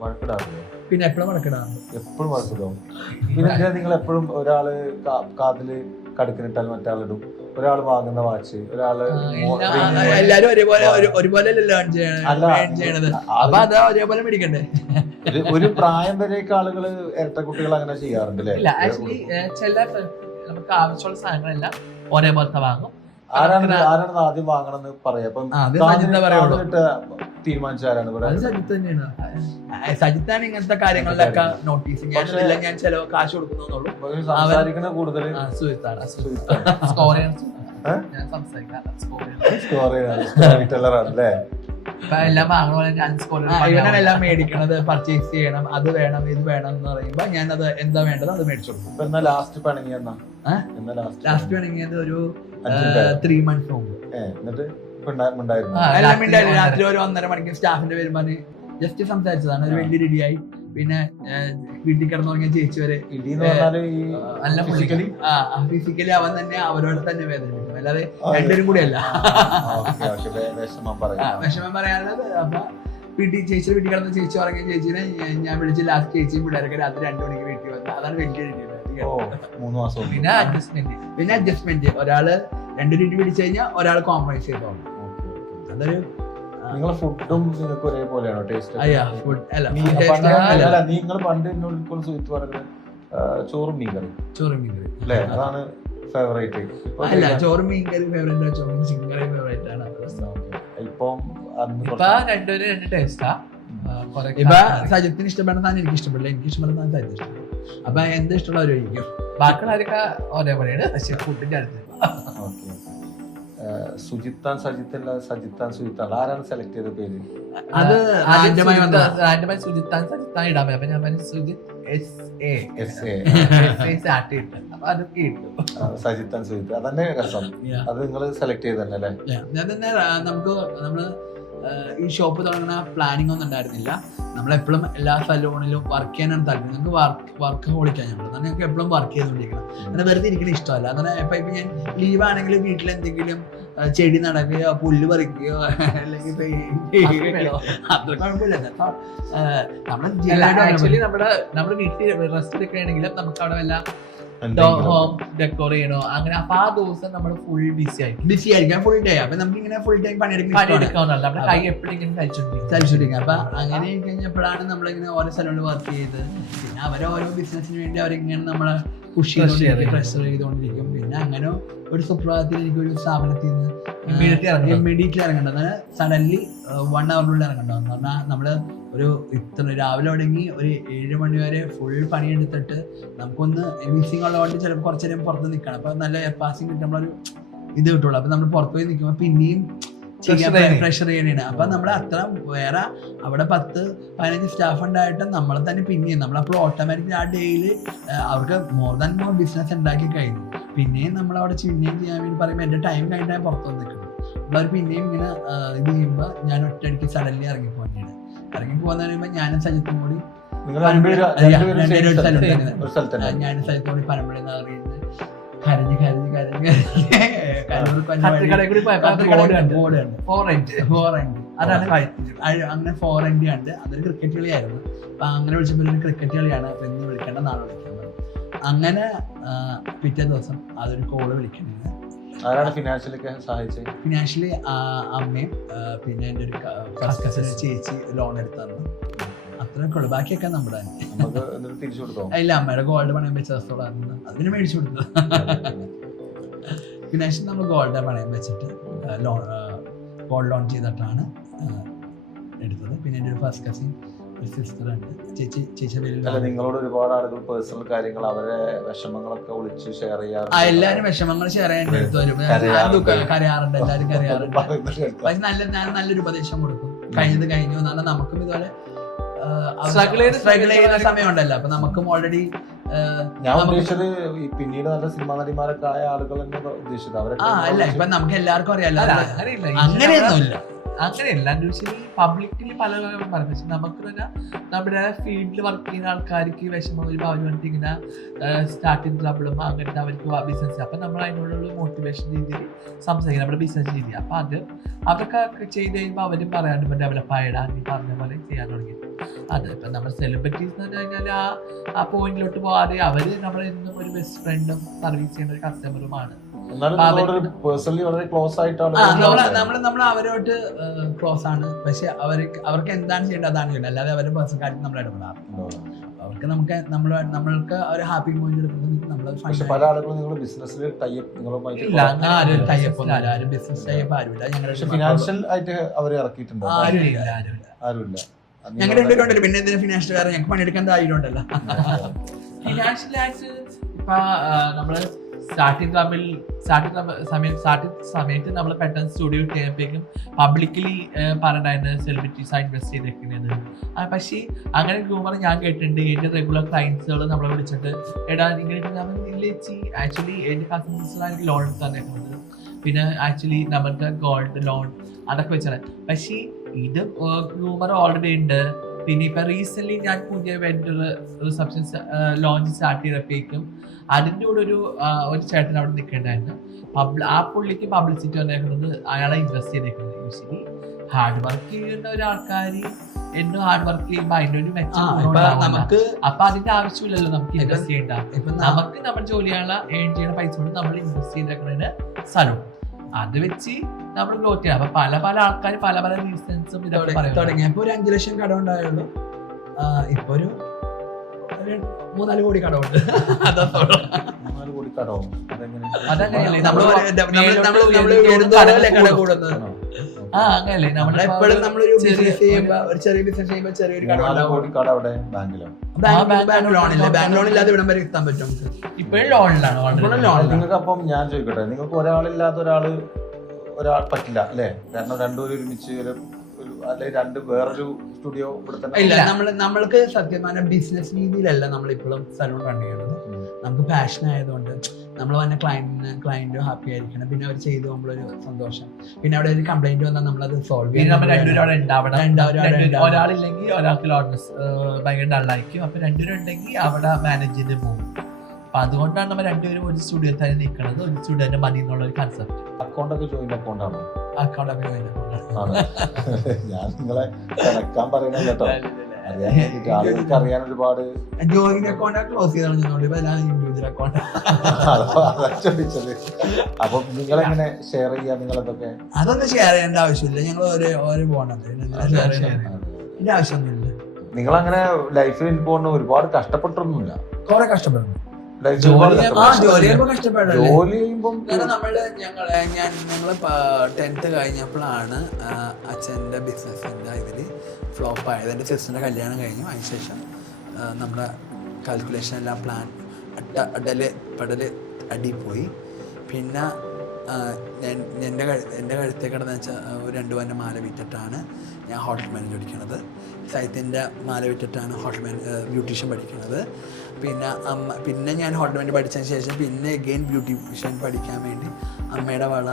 വഴക്കിടാറില്ലേ? പിന്നെ എപ്പോഴും വഴക്കിടാറുണ്ട്. എപ്പോഴും വഴക്കിടും. പിന്നെ നിങ്ങൾ എപ്പോഴും ഒരാള് കാതില് കടുക്കിനിട്ടാൽ മറ്റാളിടും, ഒരാൾ വാങ്ങുന്ന വാച്ച്, ഒരാള് എല്ലാരും ഒരുപോലെ ലേൺ ചെയ്യണത്. അപ്പൊ അത് ഒരേപോലെ മേടിക്കണ്ടേ? ഒരു പ്രായം വരെയൊക്കെ ആളുകള് ഇരട്ട കുട്ടികൾ അങ്ങനെ ചെയ്യാറുണ്ട് അല്ലേ? ആക്ച്വലി ചില നമുക്ക് ആവശ്യമുള്ള സാധനങ്ങളെല്ലാം ഒരേപോലത്തെ വാങ്ങും. ആരാണ് ആദ്യം വാങ്ങണമെന്ന് പറയാം. തീരുമാനിച്ചാരാണ്? സജിത്താണ് ഇങ്ങനത്തെ കാര്യങ്ങളിലൊക്കെ നോട്ടീസ്. ഞാൻ ചില കാശ് കൊടുക്കുന്നുള്ളൂ. സംസാരിക്കുന്ന കൂടുതൽ എല്ലാം മേടിക്കണത്, പർച്ചേസ് ചെയ്യണം, അത് വേണം ഇത് വേണം എന്ന് പറയുമ്പോ ഞാൻ അത് എന്താ വേണ്ടത് അത് മേടിച്ചു കൊടുക്കും. ലാസ്റ്റ് പിണങ്ങിയത് ഒരു 3 months മുമ്പ്. എന്നിട്ട് രാത്രി ഒരു 1.5 മണിക്ക് സ്റ്റാഫിന്റെ പേര് പറഞ്ഞ് ജസ്റ്റ് സംസാരിച്ചതാണ്. ഒരു വലിയ റെഡിയായി. പിന്നെ വീട്ടിൽ കിടന്നുറങ്ങിയ ചേച്ചി വരെ ഫിസിക്കലി അവൻ തന്നെ അവരോട് തന്നെ വേദനിപ്പിക്കും, അല്ലാതെ രണ്ടുപേരും കൂടി അല്ല. വിഷമം പറയാനുള്ളത്. അപ്പൊ ചേച്ചിയുടെ വീട്ടിൽ കിടന്ന ചേച്ചി ഉറങ്ങിയ ചേച്ചിനെ ഞാൻ വിളിച്ച് ലാസ്റ്റ് ചേച്ചിയും പിള്ളേരൊക്കെ രാത്രി 2 മണിക്ക് വീട്ടിൽ വന്നത്. അതാണ് വലിയ പിന്നെ അഡ്ജസ്റ്റ്മെന്റ്. ഒരാള് 2 രീതി പിടിച്ചു കഴിഞ്ഞാൽ ഒരാൾ കോംപ്രമൈസ് ചെയ്തോളും. അതൊരു നിങ്ങളെ ഫുഡും നിങ്ങൾക്ക് ഒരേപോലെയാണോ ടേസ്റ്റ്? നിങ്ങൾ പണ്ട് ചോറും മീൻകറി അല്ലേ? അതാണ് ഫേവറേറ്റ് അല്ല? ചോറും മീൻകറി ഫേവറേറ്റ്, ചോറും ചിക്കൻ കറി ഫേവറേറ്റ് ആണ്. ഇപ്പം രണ്ടുപേരും 2 ടേസ്റ്റാ. ഇപ്പൊ സജിത്തിന് ഇഷ്ടപ്പെടുന്ന എനിക്ക് ഇഷ്ടപ്പെടില്ല, എനിക്ക് ഇഷ്ടപ്പെടുന്ന സജിത്ത് ഇഷ്ടപ്പെടും. അപ്പൊ എന്ത് ഇഷ്ടമുള്ളവരായിരിക്കും. ബാക്കിയുള്ളവരൊക്കെ ഒരേപോലെയാണ്. പക്ഷേ ഫുഡിന്റെ അടുത്ത് സുജിത്താൻ സജിത്തല്ല, സജിത്താൻ സുജിത്താൻ ആരാണ് സെലക്ട് ചെയ്ത പേര്? അത് സുജിത്താൻ സജിത്താൻ ഇടാൻ പറ്റും. അപ്പൊ ഞാൻ പറഞ്ഞു സുജിത് സജിത്താൻ സുജിത്ത് അതന്നെ രസം. അത് നിങ്ങൾ സെലക്ട് ചെയ്തല്ലേ? നമുക്ക് നമ്മള് ഈ ഷോപ്പ് തുടങ്ങുന്ന പ്ലാനിങ് ഒന്നും ഉണ്ടായിരുന്നില്ല. നമ്മളെപ്പോഴും എല്ലാ സലൂണിലും വർക്ക് ചെയ്യാനാണ് താല്പര്യം. നമുക്ക് വർക്ക് ഹോളിക്കാൻ ഞങ്ങൾക്ക് എപ്പോഴും വർക്ക് ചെയ്തുകൊണ്ടിരിക്കണം. അങ്ങനെ വെറുതെ ഇരിക്കുന്ന ഇഷ്ടമല്ല. അങ്ങനെ ഇപ്പൊ ഞാൻ ലീവാണെങ്കിലും വീട്ടിൽ എന്തെങ്കിലും ചെടി നടക്കുകയോ പുല്ല് പറിക്കുകയോ അല്ലെങ്കിൽ അത്ര കുഴപ്പമില്ല. നമ്മുടെ വീട്ടിൽ റെസ്റ്റ് എടുക്കുകയാണെങ്കിലും നമുക്ക് അവിടെ വല്ല ഹോം ഡെക്കോർ ചെയ്യണോ അങ്ങനെ. അപ്പൊ ആ ദിവസം നമ്മൾ ഫുൾ ബിസി ആയിരിക്കും ഫുൾ ഡേ. അപ്പൊ നമുക്ക് ഇങ്ങനെ ഫുൾ ടൈം പണിയെടുക്കാവുന്നല്ല, നമ്മുടെ കൈ എപ്പോഴും ഇങ്ങനെ കഴിച്ചോണ്ടിരിക്കും. അപ്പൊ അങ്ങനെ കഴിഞ്ഞപ്പോഴാണ് നമ്മളിങ്ങനെ ഓരോ സ്ഥലങ്ങളിൽ വർക്ക് ചെയ്ത് പിന്നെ അവരെ ഓരോ ബിസിനസിന് വേണ്ടി അവരിങ്ങനെ നമ്മളെ പുഷ് ചെയ്തോണ്ടിരിക്കും, പ്രഷർ ചെയ്തോണ്ടിരിക്കും. പിന്നെ അങ്ങനെ ഒരു സുപ്രഭാതത്തിൽ എനിക്കൊരു സ്ഥാപനത്തിൽ നിന്ന് ഇമ്മീഡിയറ്റ്ലി ഇറങ്ങേണ്ടത്, സഡൻലി 1 hour ഇറങ്ങേണ്ടതെന്ന് പറഞ്ഞാൽ നമ്മള് ഒരു രാവിലെ തുടങ്ങി ഒരു 7 മണി വരെ ഫുൾ പണിയെടുത്തിട്ട് നമുക്കൊന്ന് മിസ്സിങ് ഉള്ളതുകൊണ്ട് ചിലപ്പോൾ കുറച്ചു നേരം പുറത്ത് നിൽക്കണം. അപ്പൊ നല്ല എയർ പാസിങ് കിട്ടുമ്പോഴൊരു ഇത് കിട്ടുള്ളൂ. അപ്പൊ നമ്മൾ പുറത്ത് പോയി നിൽക്കുമ്പോൾ പിന്നെയും പ്രഷർ ചെയ്യണേ. അപ്പൊ നമ്മൾ അത്ര വേറെ അവിടെ 10-15 സ്റ്റാഫ് ഉണ്ടായിട്ട് നമ്മളെ തന്നെ പിന്നെയും നമ്മളപ്പോൾ ഓട്ടോമാറ്റിക്കലി ആ ഡേയിൽ അവർക്ക് മോർ ബിസിനസ് ഉണ്ടാക്കി കഴിഞ്ഞു. പിന്നെയും നമ്മളവിടെ പിന്നെയും ചെയ്യാൻ വേണ്ടി പറയുമ്പോൾ എന്റെ ടൈം കഴിഞ്ഞാൽ പുറത്ത് വന്ന് നിൽക്കണം. അപ്പോൾ അവർ പിന്നെയും ഇങ്ങനെ ഇത് ചെയ്യുമ്പോൾ ഞാൻ ഒറ്റയടിക്ക് സഡൻലി ഇറങ്ങിപ്പോവാണ്. ഇറങ്ങിപ്പോകാന്ന് പറയുമ്പോൾ ഞാനും സജിത്തും കൂടി ഞാനും സജിത്തും കൂടി പനമ്പള്ളി അറിയുന്നത് കരഞ്ഞ് അങ്ങനെ 4 ഉണ്ട്. അതൊരു ക്രിക്കറ്റ് കളിയായിരുന്നു. അപ്പൊ അങ്ങനെ വിളിച്ചപ്പോൾ ക്രിക്കറ്റ് കളിയാണ്, അപ്പൊ ഇന്ന് വിളിക്കേണ്ട നാളെ വിളിക്കാൻ പറഞ്ഞു. അങ്ങനെ പിറ്റേ ദിവസം അതൊരു കോള് വിളിക്കണേ. ഫിനാൻഷ്യലി അമ്മയും പിന്നെ എൻ്റെ ഒരു കസിൻ ചേച്ചി ലോൺ എടുത്തു. അത്രയൊക്കെ ഉള്ളു. ബാക്കിയൊക്കെ നമ്മുടെ ഇല്ല, അമ്മയുടെ ഗോൾഡ് പണയം വെച്ച ദിവസത്തോടാണ് അതിന് മേടിച്ചു കൊടുത്തത്. ഫിനാൻഷ്യലി നമ്മൾ ഗോൾഡ് പണയം വെച്ചിട്ട് ഗോൾഡ് ലോൺ ചെയ്തിട്ടാണ് എടുത്തത്. പിന്നെ എൻ്റെ ഒരു ഫസ്റ്റ് കസിൻ, ഒരു സിസ്റ്റർ ഉണ്ട്, ചേച്ചി നിങ്ങളോട് ഒരുപാട് ആളുകൾ പേഴ്സണൽ കാര്യങ്ങൾ അവരെ വിഷമങ്ങളൊക്കെ വിളിച്ച് ഷെയർ ചെയ്യാറ്. എല്ലാവരും വിഷമങ്ങൾ ഷെയർ ചെയ്യാൻ എടുത്തു വരും. കരയാറുണ്ട്, എല്ലാവരും കരയാറുണ്ട്. പക്ഷെ ഞാൻ നല്ലൊരു ഉപദേശം കൊടുക്കും. കഴിഞ്ഞു എന്നാണ് നമുക്കും ഇതുപോലെ സ്ട്രഗിൾ ചെയ്യുന്ന സമയമുണ്ടല്ലോ. അപ്പൊ നമുക്കും ഓൾറെഡി ഞാൻ ഉദ്ദേശിച്ചത് പിന്നീട് നല്ല സിനിമാ നടിമാരൊക്കെ ആയ ആളുകൾ ഉദ്ദേശിച്ചത് അവരെ അല്ല, ഇപ്പൊ നമുക്ക് എല്ലാവർക്കും അറിയാലോ. അങ്ങനെയൊന്നുമില്ല. അങ്ങനെയല്ല, യൂഷ്വലി പബ്ലിക്കലി പല പറയും. പക്ഷെ നമുക്ക് തന്നെ നമ്മുടെ ഫീൽഡിൽ വർക്ക് ചെയ്യുന്ന ആൾക്കാർക്ക് വിഷമം വരുമ്പോൾ അവർ വന്നിട്ട് ഇങ്ങനെ സ്റ്റാർട്ടിങ് ട്രബിളും അങ്ങനത്തെ അവർക്ക് ബിസിനസ്, അപ്പം നമ്മൾ അതിനോടുള്ള മോട്ടിവേഷൻ രീതിയിൽ സംസാരിക്കും, നമ്മുടെ ബിസിനസ് രീതി. അപ്പം അത് അതൊക്കെ ചെയ്ത് കഴിയുമ്പോൾ അവരും പറയാണ്ട് ഇപ്പം ഡെവലപ്പ് ആയിടാൻ പറഞ്ഞ പോലെ ചെയ്യാൻ തുടങ്ങി. അത് ഇപ്പം നമ്മൾ സെലിബ്രിറ്റീസ് എന്ന് പറഞ്ഞു കഴിഞ്ഞാൽ ആ പോയിന്റിലോട്ട് പോകാതെ അവർ നമ്മളെന്നും ഒരു ബെസ്റ്റ് ഫ്രണ്ടും സർവീസ് ചെയ്യുന്ന ഒരു കസ്റ്റമറുമാണ്. നമ്മൾ അവരോട്ട് ക്ലോസ് ആണ്. പക്ഷെ അവർക്ക് എന്താണ് ചെയ്യേണ്ടത് അതാണ് ചെയ്യേണ്ടത്, അല്ലാതെ അവരുടെ പേഴ്സണൽ കാര്യം നമ്മൾ ഇടപെടാറ്. അവർക്ക് നമ്മൾക്ക് ഒരു ഹാപ്പി പോയിന്റ് എടുക്കുന്നത് നമ്മൾ പല ആളുകളും ബിസിനസ് ആരുമില്ല. ഫിനാൻഷ്യൽ ആയിട്ട് അവരെ ഇറക്കിയിട്ടുണ്ടോ? ആരുമില്ല. ഞങ്ങൾ രണ്ടുപേരുണ്ടല്ലോ, പിന്നെ എന്തിനാ ഫിനാൻഷ്യൽ വേറെ ഞങ്ങൾക്ക് പണിയെടുക്കാൻ ആയിട്ടുണ്ടല്ലോ. ഫിനാൻഷ്യലായിട്ട് ഇപ്പൊ നമ്മള് സ്റ്റാർട്ടിങ് സമയത്ത് നമ്മൾ പെട്ടെന്ന് സ്റ്റുഡിയോ ചെയ്യുമ്പോഴേക്കും പബ്ലിക്കലി പറഞ്ഞായിരുന്നു സെലിബ്രിറ്റീസ് ഇൻവെസ്റ്റ് ചെയ്തേക്കുന്നത്. പക്ഷേ അങ്ങനെ ഗ്രൂമർ ഞാൻ കേട്ടിട്ടുണ്ട്. എൻ്റെ റെഗുലർ ക്ലയൻസുകൾ നമ്മളെ വിളിച്ചിട്ട് എടാ ഇങ്ങനെ ഇല്ലേച്ചി ആക്ച്വലി എൻ്റെ കസ്റ്റമേഴ്സിലാണ് എനിക്ക് ലോൺ എടുത്ത് തന്നേക്കുന്നത്, പിന്നെ ആക്ച്വലി നമ്മൾക്ക് ഗോൾഡ് ലോൺ അതൊക്കെ വെച്ചാണ്. പക്ഷേ ഇത് ഗ്രൂമർ ഓൾറെഡി ഉണ്ട്. പിന്നെ ഇപ്പം റീസെൻ്റ്ലി ഞാൻ പുതിയ വെൻഡർ റിസപ്ഷൻ ലോഞ്ച് സ്റ്റാർട്ട് ചെയ്തപ്പോഴേക്കും അതിൻ്റെ കൂടെ ഒരു ചേട്ടൻ അവിടെ നിൽക്കേണ്ടായിരുന്നു. ആ പുള്ളിക്ക് പബ്ലിസിറ്റി വന്നേക്കുന്നത് അയാളെ ഇൻവെസ്റ്റ് ചെയ്തേക്കുന്നത്. യൂഷ്വലി ഹാർഡ് വർക്ക് ചെയ്യുന്ന ഒരാൾക്കാർ എന്നും ഹാർഡ് വർക്ക് ചെയ്യുമ്പോൾ അതിൻ്റെ ഒരു നമുക്ക് അപ്പൊ അതിന്റെ ആവശ്യമില്ലല്ലോ നമുക്ക് ഇൻവെസ്റ്റ് ചെയ്യേണ്ട. നമുക്ക് നമ്മുടെ ജോലിയുള്ള ഏൺ ചെയ്യുന്ന പൈസ കൊണ്ട് നമ്മൾ ഇൻവെസ്റ്റ് ചെയ്തേക്കുന്നതിന് സ്ഥലം അത് വെച്ച് നമ്മൾ ഗ്രോത്ത് ചെയ്യാം. അപ്പൊ പല ആൾക്കാർ പല റീസൺസും തുടങ്ങിയപ്പോ ഒരു 5 ലക്ഷം കടം ഉണ്ടായുള്ളൂ. ഇപ്പൊ ഒരു 3-4 കോടി കടമുണ്ട്. 3-4 കോടി കടവും അതങ്ങനെയല്ലേ നമ്മളെപ്പോഴും നമ്മളൊരു ബിസിനസ് ചെയ്യുമ്പോ ഒരു ചെറിയ ബിസിനസ് ചെയ്യുമ്പോ ചെറിയൊരു കട അവിടെ ബാങ്കിലോ ബാങ്ക് ലോണില്ല. ബാങ്ക് ലോൺ ഇല്ലാതെ ഇവിടം വരെ എത്താൻ പറ്റും. ഇപ്പോഴും ലോണിലാണ്. നിങ്ങൾക്ക് അപ്പം ഞാൻ ചോദിക്കട്ടെ, നിങ്ങൾക്ക് ഒരാളില്ലാത്ത ഒരാൾ പറ്റില്ല അല്ലേ? കാരണം രണ്ടുപേരും ഒരുമിച്ച് അല്ലെങ്കിൽ വേറൊരു സ്റ്റുഡിയോ ഇല്ല. നമ്മൾക്ക് സത്യം പറഞ്ഞാൽ ബിസിനസ് രീതിയിലല്ല നമ്മളിപ്പോഴും സലൂൺ റൺ ചെയ്യണത്. നമുക്ക് പാഷൻ ആയതുകൊണ്ട് നമ്മൾ തന്നെ ക്ലയന്റ് ഹാപ്പി ആയിരിക്കണം. പിന്നെ അവർ ചെയ്തു പോകുമ്പോഴൊരു സന്തോഷം. പിന്നെ അവിടെ ഒരു കംപ്ലൈന്റ് വന്നാൽ നമ്മളത് സോൾവ് ചെയ്യും. ഒരാളില്ലെങ്കിൽ ഒരാൾക്ക് ഭയങ്കര ഡള്ളായിരിക്കും. അപ്പൊ രണ്ടുപേരും ഉണ്ടെങ്കിൽ അവിടെ മാനേജ് ചെയ്ത് പോകും. അപ്പൊ അതുകൊണ്ടാണ് നമ്മൾ രണ്ടുപേരും ഒരു സ്റ്റുഡിയോ തന്നെ നിൽക്കുന്നത്. ഒരു സ്റ്റുഡിയോന്റെ മതി എന്നുള്ള ഒരു കൺസെപ്റ്റ്. അക്കൗണ്ടൊക്കെ ജോയിന്റ് അക്കൗണ്ടാണോ? അക്കൗണ്ടൊക്കെ ജോയിന്റ് അക്കൗണ്ട്. ഞാൻ നിങ്ങളെ കിടക്കാൻ പറയണ കേട്ടോ, ആളുകൾക്ക് അറിയാൻ ഒരുപാട്. ജോയിന്റ് അക്കൗണ്ട് ക്ലോസ് ചെയ്തോണ്ട് ഇൻഡിവിജ്വൽ അക്കൗണ്ട് ചോദിച്ചത്. അപ്പൊ നിങ്ങളെങ്ങനെ ഷെയർ ചെയ്യാ? നിങ്ങളതൊക്കെ അതൊന്നും ഷെയർ ചെയ്യേണ്ട ആവശ്യമില്ല. ഞങ്ങൾ ഓരോ പോകണത് ഇതിന്റെ ആവശ്യമൊന്നുമില്ല. നിങ്ങളങ്ങനെ ലൈഫിൽ പോകുന്ന ഒരുപാട് കഷ്ടപ്പെട്ടൊന്നുമില്ല. കുറെ കഷ്ടപ്പെടുന്നു. ജോലി ചെയ്യുമ്പോൾ ഞങ്ങള് 10th കഴിഞ്ഞപ്പോഴാണ് അച്ഛൻ്റെ ബിസിനസ്സിൻ്റെ ഇതിൽ ഫ്ലോപ്പ് ആയത്. എൻ്റെ സിസ്റ്ററിൻ്റെ കല്യാണം കഴിഞ്ഞു. അതിനുശേഷം നമ്മുടെ കാൽക്കുലേഷൻ എല്ലാം പ്ലാൻ പെടല് അടിപ്പോയി. പിന്നെ എൻ്റെ കഴുത്തേ കിടന്ന് വെച്ചാൽ ഒരു 2 പവൻ്റെ മാല വിറ്റിട്ടാണ് ഞാൻ ഹോട്ടൽ മാനേജ് പഠിക്കണത്. സൈത്തിൻ്റെ മാല വിറ്റിട്ടാണ് ബ്യൂട്ടീഷ്യൻ പഠിക്കണത്. പിന്നെ ഞാൻ ഹോട്ടൽ മാനേജ് പഠിച്ചതിന് ശേഷം പിന്നെ അഗെയിൻ ബ്യൂട്ടീഷ്യൻ പഠിക്കാൻ വേണ്ടി അമ്മയുടെ വള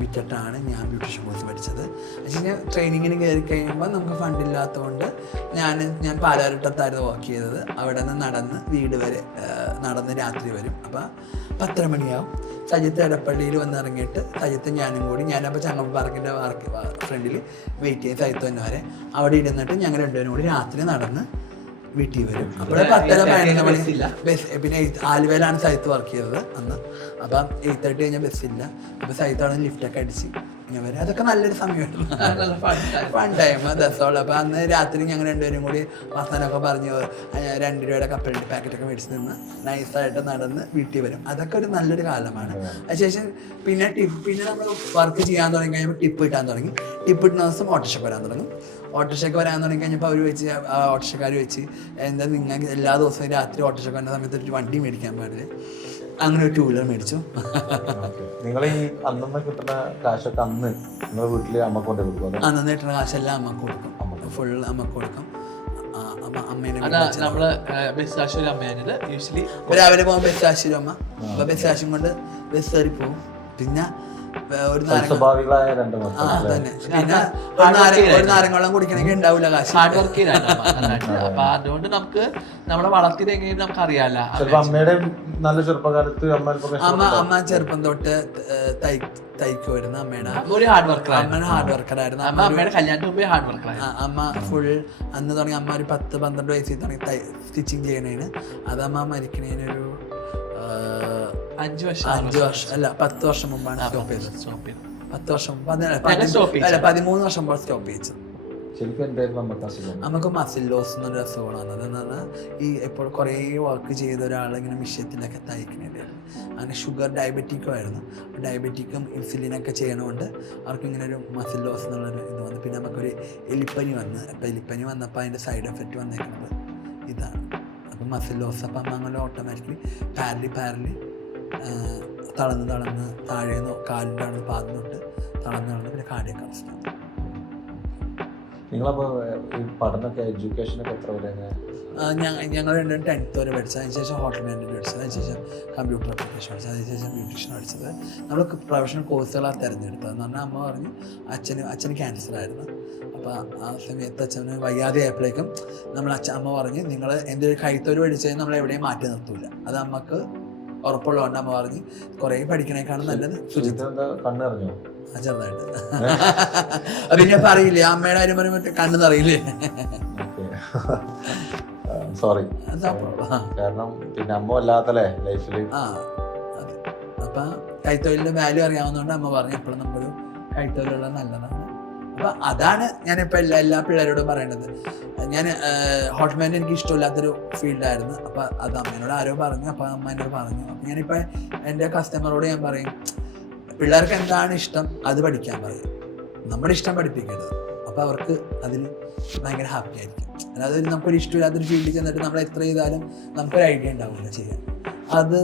വിറ്റിട്ടാണ് ഞാൻ ബ്യൂട്ടീഷ്യൻ കോഴ്സ് പഠിച്ചത്. പക്ഷേ ഞാൻ ട്രെയിനിങ്ങിന് കയറി കഴിയുമ്പോൾ നമുക്ക് ഫണ്ടില്ലാത്തതുകൊണ്ട് ഞാൻ പാലാരിട്ടത്തായിരുന്നു വർക്ക് ചെയ്തത്. അവിടെ നിന്ന് നടന്ന് വീട് വരെ നടന്ന് രാത്രി വരും. അപ്പോൾ 10 മണിയാവും. സജിത്ത് എടപ്പള്ളിയിൽ വന്നിറങ്ങിയിട്ട് സജിത്ത് ഞാനും കൂടി, ഞാനപ്പോൾ ചങ്ങമ്പ പാർക്കിൻ്റെ ഫ്രണ്ടിൽ വെയിറ്റ് ചെയ്ത് സജിത്ത് തന്നെ വരെ അവിടെ ഇരുന്നിട്ട് ഞങ്ങൾ രണ്ടുപേരും കൂടി രാത്രി നടന്ന് വീട്ടിൽ വരും. അപ്പോൾ 10-11 മണി ബസ്. പിന്നെ ആലുവയിലാണ് സൈത്ത് വർക്ക് ചെയ്തത് അന്ന്. അപ്പം 8:30 കഴിഞ്ഞാൽ ബസ്സില്ല. അപ്പോൾ സൈത്താണ് ലിഫ്റ്റൊക്കെ അടിച്ച് ഇങ്ങനെ വരും. അതൊക്കെ നല്ലൊരു സമയമായിരുന്നു, ഫൺ ടൈം, ദിവസമുള്ള. അപ്പോൾ അന്ന് രാത്രി ഞങ്ങൾ രണ്ടുപേരും കൂടി വർത്തമാനമൊക്കെ പറഞ്ഞു 2 രൂപയുടെ കപ്പലിൻ്റെ പാക്കറ്റൊക്കെ മേടിച്ച് നിന്ന് നൈസായിട്ട് നടന്ന് വീട്ടിൽ വരും. അതൊക്കെ ഒരു നല്ലൊരു കാലമാണ്. അതിനുശേഷം പിന്നെ നമ്മൾ വർക്ക് ചെയ്യാൻ തുടങ്ങി കഴിയുമ്പോൾ ടിപ്പ് കിട്ടാൻ തുടങ്ങി. ടിപ്പ് കിട്ടുന്ന ദിവസം ഓട്ടോറിക്ഷ വരാൻ തുടങ്ങും. ഓട്ടോറിക്ഷയ്ക്ക് വരാൻ തുടങ്ങി കഴിഞ്ഞപ്പോൾ അവർ വെച്ച് ഓട്ടോറിക്ഷക്കാർ വെച്ച് എന്താ നിങ്ങൾക്ക് എല്ലാ ദിവസവും രാത്രി ഓട്ടോറിക്ഷ വരുന്ന സമയത്ത് ഒരു വണ്ടി മേടിക്കാൻ പാടില്ല. അങ്ങനെ ഒരു 2 വീലർ മേടിച്ചു. നിങ്ങൾ ഈ അന്നന്ന് കിട്ടുന്ന കാശൊക്കെ അന്ന് നിങ്ങളുടെ വീട്ടിൽ അമ്മ കൊണ്ട് കൊടുക്കും? അന്ന് കിട്ടുന്ന കാശെല്ലാം അമ്മക്ക് കൊടുക്കും, ഫുൾ അമ്മക്ക് കൊടുക്കും. നമ്മള് ബസ് അമ്മയാണിത്. യൂഷ്വലി രാവിലെ പോകുമ്പോൾ ബസ് ആശുപത്രി അമ്മ. അപ്പൊ ബസ് ആശും കൊണ്ട് ബസ് കയറി പോകും. പിന്നെ ഒരു നാരങ്ങ കുടിക്കണമെങ്കിൽ ഉണ്ടാവില്ല കാശ്. ഹാർഡ് വർക്ക് ചെയ്താണ്. അപ്പൊ അതുകൊണ്ട് നമുക്ക് നമ്മളെ വളർത്തിയത് എങ്ങനെയും നമുക്ക് അറിയാലോ. അമ്മയുടെ നല്ല ചെറുപ്പകാലത്ത് അമ്മ ചെറുപ്പം തൊട്ട് തയ്ക്കുമായിരുന്നു. അമ്മയുടെ ഒരു ഹാർഡ് വർക്കർ, അമ്മയുടെ ഹാർഡ് വർക്കറായിരുന്നു. അമ്മയുടെ കല്യാണത്തിന് മുമ്പേ ഹാർഡ് വർക്കറായിരുന്നു. അമ്മ ഫുൾ അന്ന് തുടങ്ങി. അമ്മ ഒരു 10-12 വയസ്സിൽ തുടങ്ങി സ്റ്റിച്ചിങ് ചെയ്യണേന്. അത് അമ്മ മരിക്കണേനൊരു 5 വർഷം അല്ല 10 വർഷം മുമ്പാണ് സ്റ്റോപ്പ് ചെയ്തത്. 10 വർഷം മുമ്പ് അല്ല 13 വർഷം മുമ്പ് സ്റ്റോപ്പ് ചെയ്തത്. നമുക്ക് മസിൽ ലോസ് എന്നൊരു അസുഖമാണ് വന്നത്. എന്ന് പറഞ്ഞാൽ ഈ എപ്പോൾ കുറേ വർക്ക് ചെയ്ത ഒരാൾ ഇങ്ങനെ മിഷ്യത്തിലൊക്കെ തയ്ക്കണേണ്ടായിരുന്നു. അങ്ങനെ ഷുഗർ ഡയബറ്റിക്കും ആയിരുന്നു. ഡയബറ്റിക്കും ഇൻസുലിനൊക്കെ ചെയ്യണതുകൊണ്ട് അവർക്ക് ഇങ്ങനെ ഒരു മസിൽ ലോസ് എന്നുള്ളൊരു ഇത് വന്നു. പിന്നെ നമുക്കൊരു എലിപ്പനി വന്ന്. അപ്പോൾ എലിപ്പനി വന്നപ്പോൾ അതിൻ്റെ സൈഡ് എഫക്റ്റ് വന്നേക്കുന്നത് ഇതാണ്. അപ്പം മസിൽ ലോസ്. അപ്പം അമ്മ അങ്ങനെ ഓട്ടോമാറ്റിക്കലി പാരലി തളർന്ന് താഴേന്ന് കാലിൻ്റെ അവിടെ പാദം തൊട്ട് തളർന്ന് പിന്നെ കാർഡിയക് അറസ്റ്റ്. നിങ്ങളപ്പോൾ ഈ പഠനമൊക്കെ എഡ്യൂക്കേഷനൊക്കെ എത്ര വരെ? ഞങ്ങൾ രണ്ടും 10th വരെ പഠിച്ചത്. അതിനുശേഷം ഹോട്ടൽ മാനേജ്മെൻറ്റ് പഠിച്ചത്. അതിനുശേഷം കമ്പ്യൂട്ടർ അപ്ലിക്കേഷൻ പഠിച്ചത്. അതിനുശേഷം ബ്യൂട്ടീഷ്യൻ പഠിച്ചത്. നമ്മൾ പ്രൊഫഷണൽ കോഴ്സുകളാണ് തിരഞ്ഞെടുത്തത്. എന്ന് പറഞ്ഞാൽ അമ്മ പറഞ്ഞു അച്ഛന് ക്യാൻസർ ആയിരുന്നു. അപ്പോൾ ആ സമയത്ത് അച്ഛന് വയ്യാതെ ആയപ്പോഴേക്കും അമ്മ പറഞ്ഞ് നിങ്ങൾ എന്തൊരു കൈത്തൊരു പഠിച്ചത് നമ്മൾ എവിടെയും മാറ്റി നിർത്തൂല. അത് അമ്മക്ക് ഉറപ്പുള്ളതുകൊണ്ട് അമ്മ പറഞ്ഞ് കുറേ പഠിക്കണേക്കാളും നല്ലത് കണ്ണറിഞ്ഞോ? ചെറുതായിട്ട്. പിന്നെ പറയില്ലേ അമ്മയുടെ കാര്യം പറയുമ്പോൾ കണ്ണെന്നറിയില്ലേ? സോറി. കാരണം പിന്നെ അമ്മ അല്ലാത്തല്ലേ ലൈഫിൽ. അതെ. അപ്പം കൈത്തൊഴിലിന്റെ വാല്യൂ അറിയാവുന്നതുകൊണ്ട് അമ്മ പറഞ്ഞു എപ്പോഴും നമ്മളൊരു കൈത്തൊഴിലുള്ള നല്ലതാണ്. അപ്പം അതാണ് ഞാനിപ്പോൾ എല്ലാ പിള്ളേരോടും പറയേണ്ടത്. ഞാൻ ഹോട്ടൽ മാനേജ്മെന്റ് എനിക്ക് ഇഷ്ടമില്ലാത്തൊരു ഫീൽഡായിരുന്നു. അപ്പം അത് അമ്മേനോട് ആരോ പറഞ്ഞു. അപ്പം അമ്മ എന്നോട് പറഞ്ഞു. അപ്പം ഞാനിപ്പോൾ എൻ്റെ കസ്റ്റമറോട് ഞാൻ പറയും പിള്ളേർക്ക് എന്താണ് ഇഷ്ടം അത് പഠിക്കാൻ പറയും. നമ്മുടെ ഇഷ്ടം പഠിപ്പിക്കരുത്. അപ്പോൾ അവർക്ക് അതിൽ ഭയങ്കര ഹാപ്പി ആയിരിക്കും. അതായത് നമുക്കൊരു ഇഷ്ടമില്ലാത്തൊരു ഫീൽഡിൽ ചെന്നിട്ട് നമ്മൾ എത്ര ചെയ്താലും നമുക്കൊരു ഐഡിയ ഉണ്ടാവില്ല ചെയ്യാൻ. അത്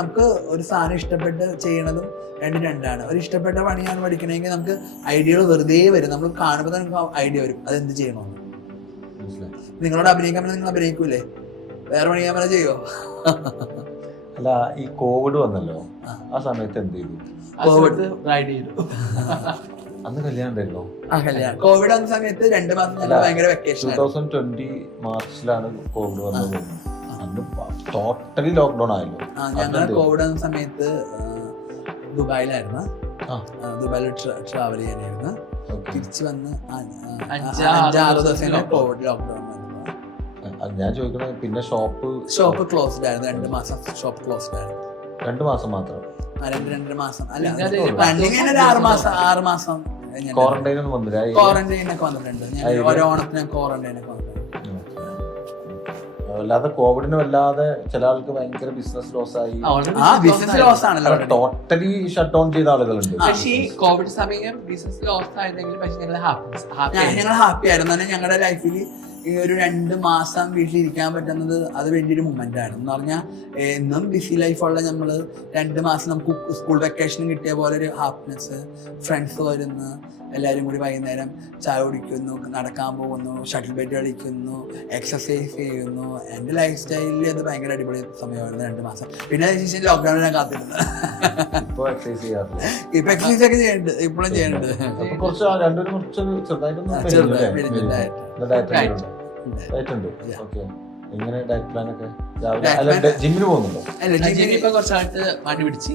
നമുക്ക് ഒരു സാധനം ഇഷ്ടപ്പെട്ട് ചെയ്യണതും രണ്ടാണ്. ഒരു ഇഷ്ടപ്പെട്ട പണിയാണ് പഠിക്കണമെങ്കിൽ നമുക്ക് ഐഡിയകൾ വെറുതെ വരും. നമ്മൾ കാണുമ്പോൾ തന്നെ നമുക്ക് ഐഡിയ വരും അതെന്ത് ചെയ്യണമെന്ന്. നിങ്ങളോട് അഭിനയിക്കാൻ പറഞ്ഞാൽ നിങ്ങൾ അഭിനയിക്കൂലേ? വേറെ പണിയാൻ പറഞ്ഞാൽ ചെയ്യോ? അല്ല, ഈ കോവിഡ് വന്നല്ലോ, ആ സമയത്ത് എന്ത് ചെയ്തു? അന്ന് കല്യാണം ഉണ്ടായിരുന്നോ? കോവിഡ് വന്ന സമയത്ത് 2 മാസം ഭയങ്കര വെക്കേഷൻ. 2020 മാർച്ചിലാണ് കോവിഡ് വന്നത്. അന്ന് ടോട്ടലി ലോക്ക്ഡൌൺ ആയല്ലോ. ഞങ്ങൾ കോവിഡ് വന്ന സമയത്ത് ദുബായിലായിരുന്നു. ദുബായിൽ ട്രാവൽ ചെയ്യാനായിരുന്നു. തിരിച്ചു വന്ന് 5-6 ദിവസം കോവിഡ് ലോക്ക്ഡൌൺ. ഞാൻ ചോദിക്കണത് പിന്നെ ഷോപ്പ് ക്ലോസ്ഡ് ആയിരുന്നു. 2 മാസം ഷോപ്പ് ക്ലോസ്ഡ് ആയിരുന്നു. 2 മാസം മാത്രം? 2 മാസം അല്ല, 6 മാസം ക്വാറന്റൈനൊന്നും വന്നില്ല? ക്വാറന്റൈനൊക്കെ വന്നിട്ടുണ്ട്. ഓരോ ഓണത്തിന് ക്വാറന്റൈനൊക്കെ വന്നിട്ടുണ്ട്. അല്ലാതെ കോവിഡിന് വല്ലാതെ ചില ആൾക്ക് ഭയങ്കര ബിസിനസ് ലോസ് ആയി. ബിസിനസ് ലോസ് ആണല്ലോ, ടോട്ടലി ഷട്ട് ഡൗൺ ചെയ്ത ആളുകളുണ്ട്. പക്ഷേ ഈ കോവിഡ് സമയം ബിസിനസ് ലോസ് ആയിരുന്നെങ്കിൽ പക്ഷേ ഞങ്ങൾ ഹാപ്പി ആയിരുന്നു. ഞങ്ങളുടെ ലൈഫിൽ ഈ ഒരു 2 മാസം വീട്ടിലിരിക്കാൻ പറ്റുന്നത് അത് വലിയൊരു മൊമെൻ്റാണ്. എന്ന് പറഞ്ഞാൽ എന്നും ബിസി ലൈഫുള്ള നമ്മൾ 2 മാസം നമുക്ക് സ്കൂൾ വെക്കേഷൻ കിട്ടിയ പോലെ ഒരു ഹാപ്പിനെസ്, ഫ്രണ്ട്സ് വരുന്നു, എല്ലാവരും കൂടി വൈകുന്നേരം ചായ കുടിക്കുന്നു, നടക്കാൻ പോകുന്നു, ഷട്ടിൽ ബാറ്റ് കളിക്കുന്നു, എക്സസൈസ് ചെയ്യുന്നു. എൻ്റെ ലൈഫ് സ്റ്റൈലിൽ അത് ഭയങ്കര അടിപൊളി സമയമായിരുന്നു 2 മാസം. പിന്നെ അതിനുശേഷം ലോക്ക്ഡൗണിൽ ഞാൻ കാത്തിരുന്നത്. ഇപ്പൊ എക്സസൈസ് ചെയ്യാറില്ല. ഇപ്പൊ എക്സസൈസ് ഒക്കെ ചെയ്യുന്നുണ്ട്, ഇപ്പോഴും ചെയ്യുന്നുണ്ട്. കുറച്ച് രണ്ടുപേരും കുറച്ച് എങ്ങനെ ഡയറ്റ് പ്ലാൻ ഒക്കെ ജിമ്മിന് പോകുന്നുണ്ടോ? ഇപ്പൊ കുറച്ചായിട്ട് മാറ്റി പിടിച്ച്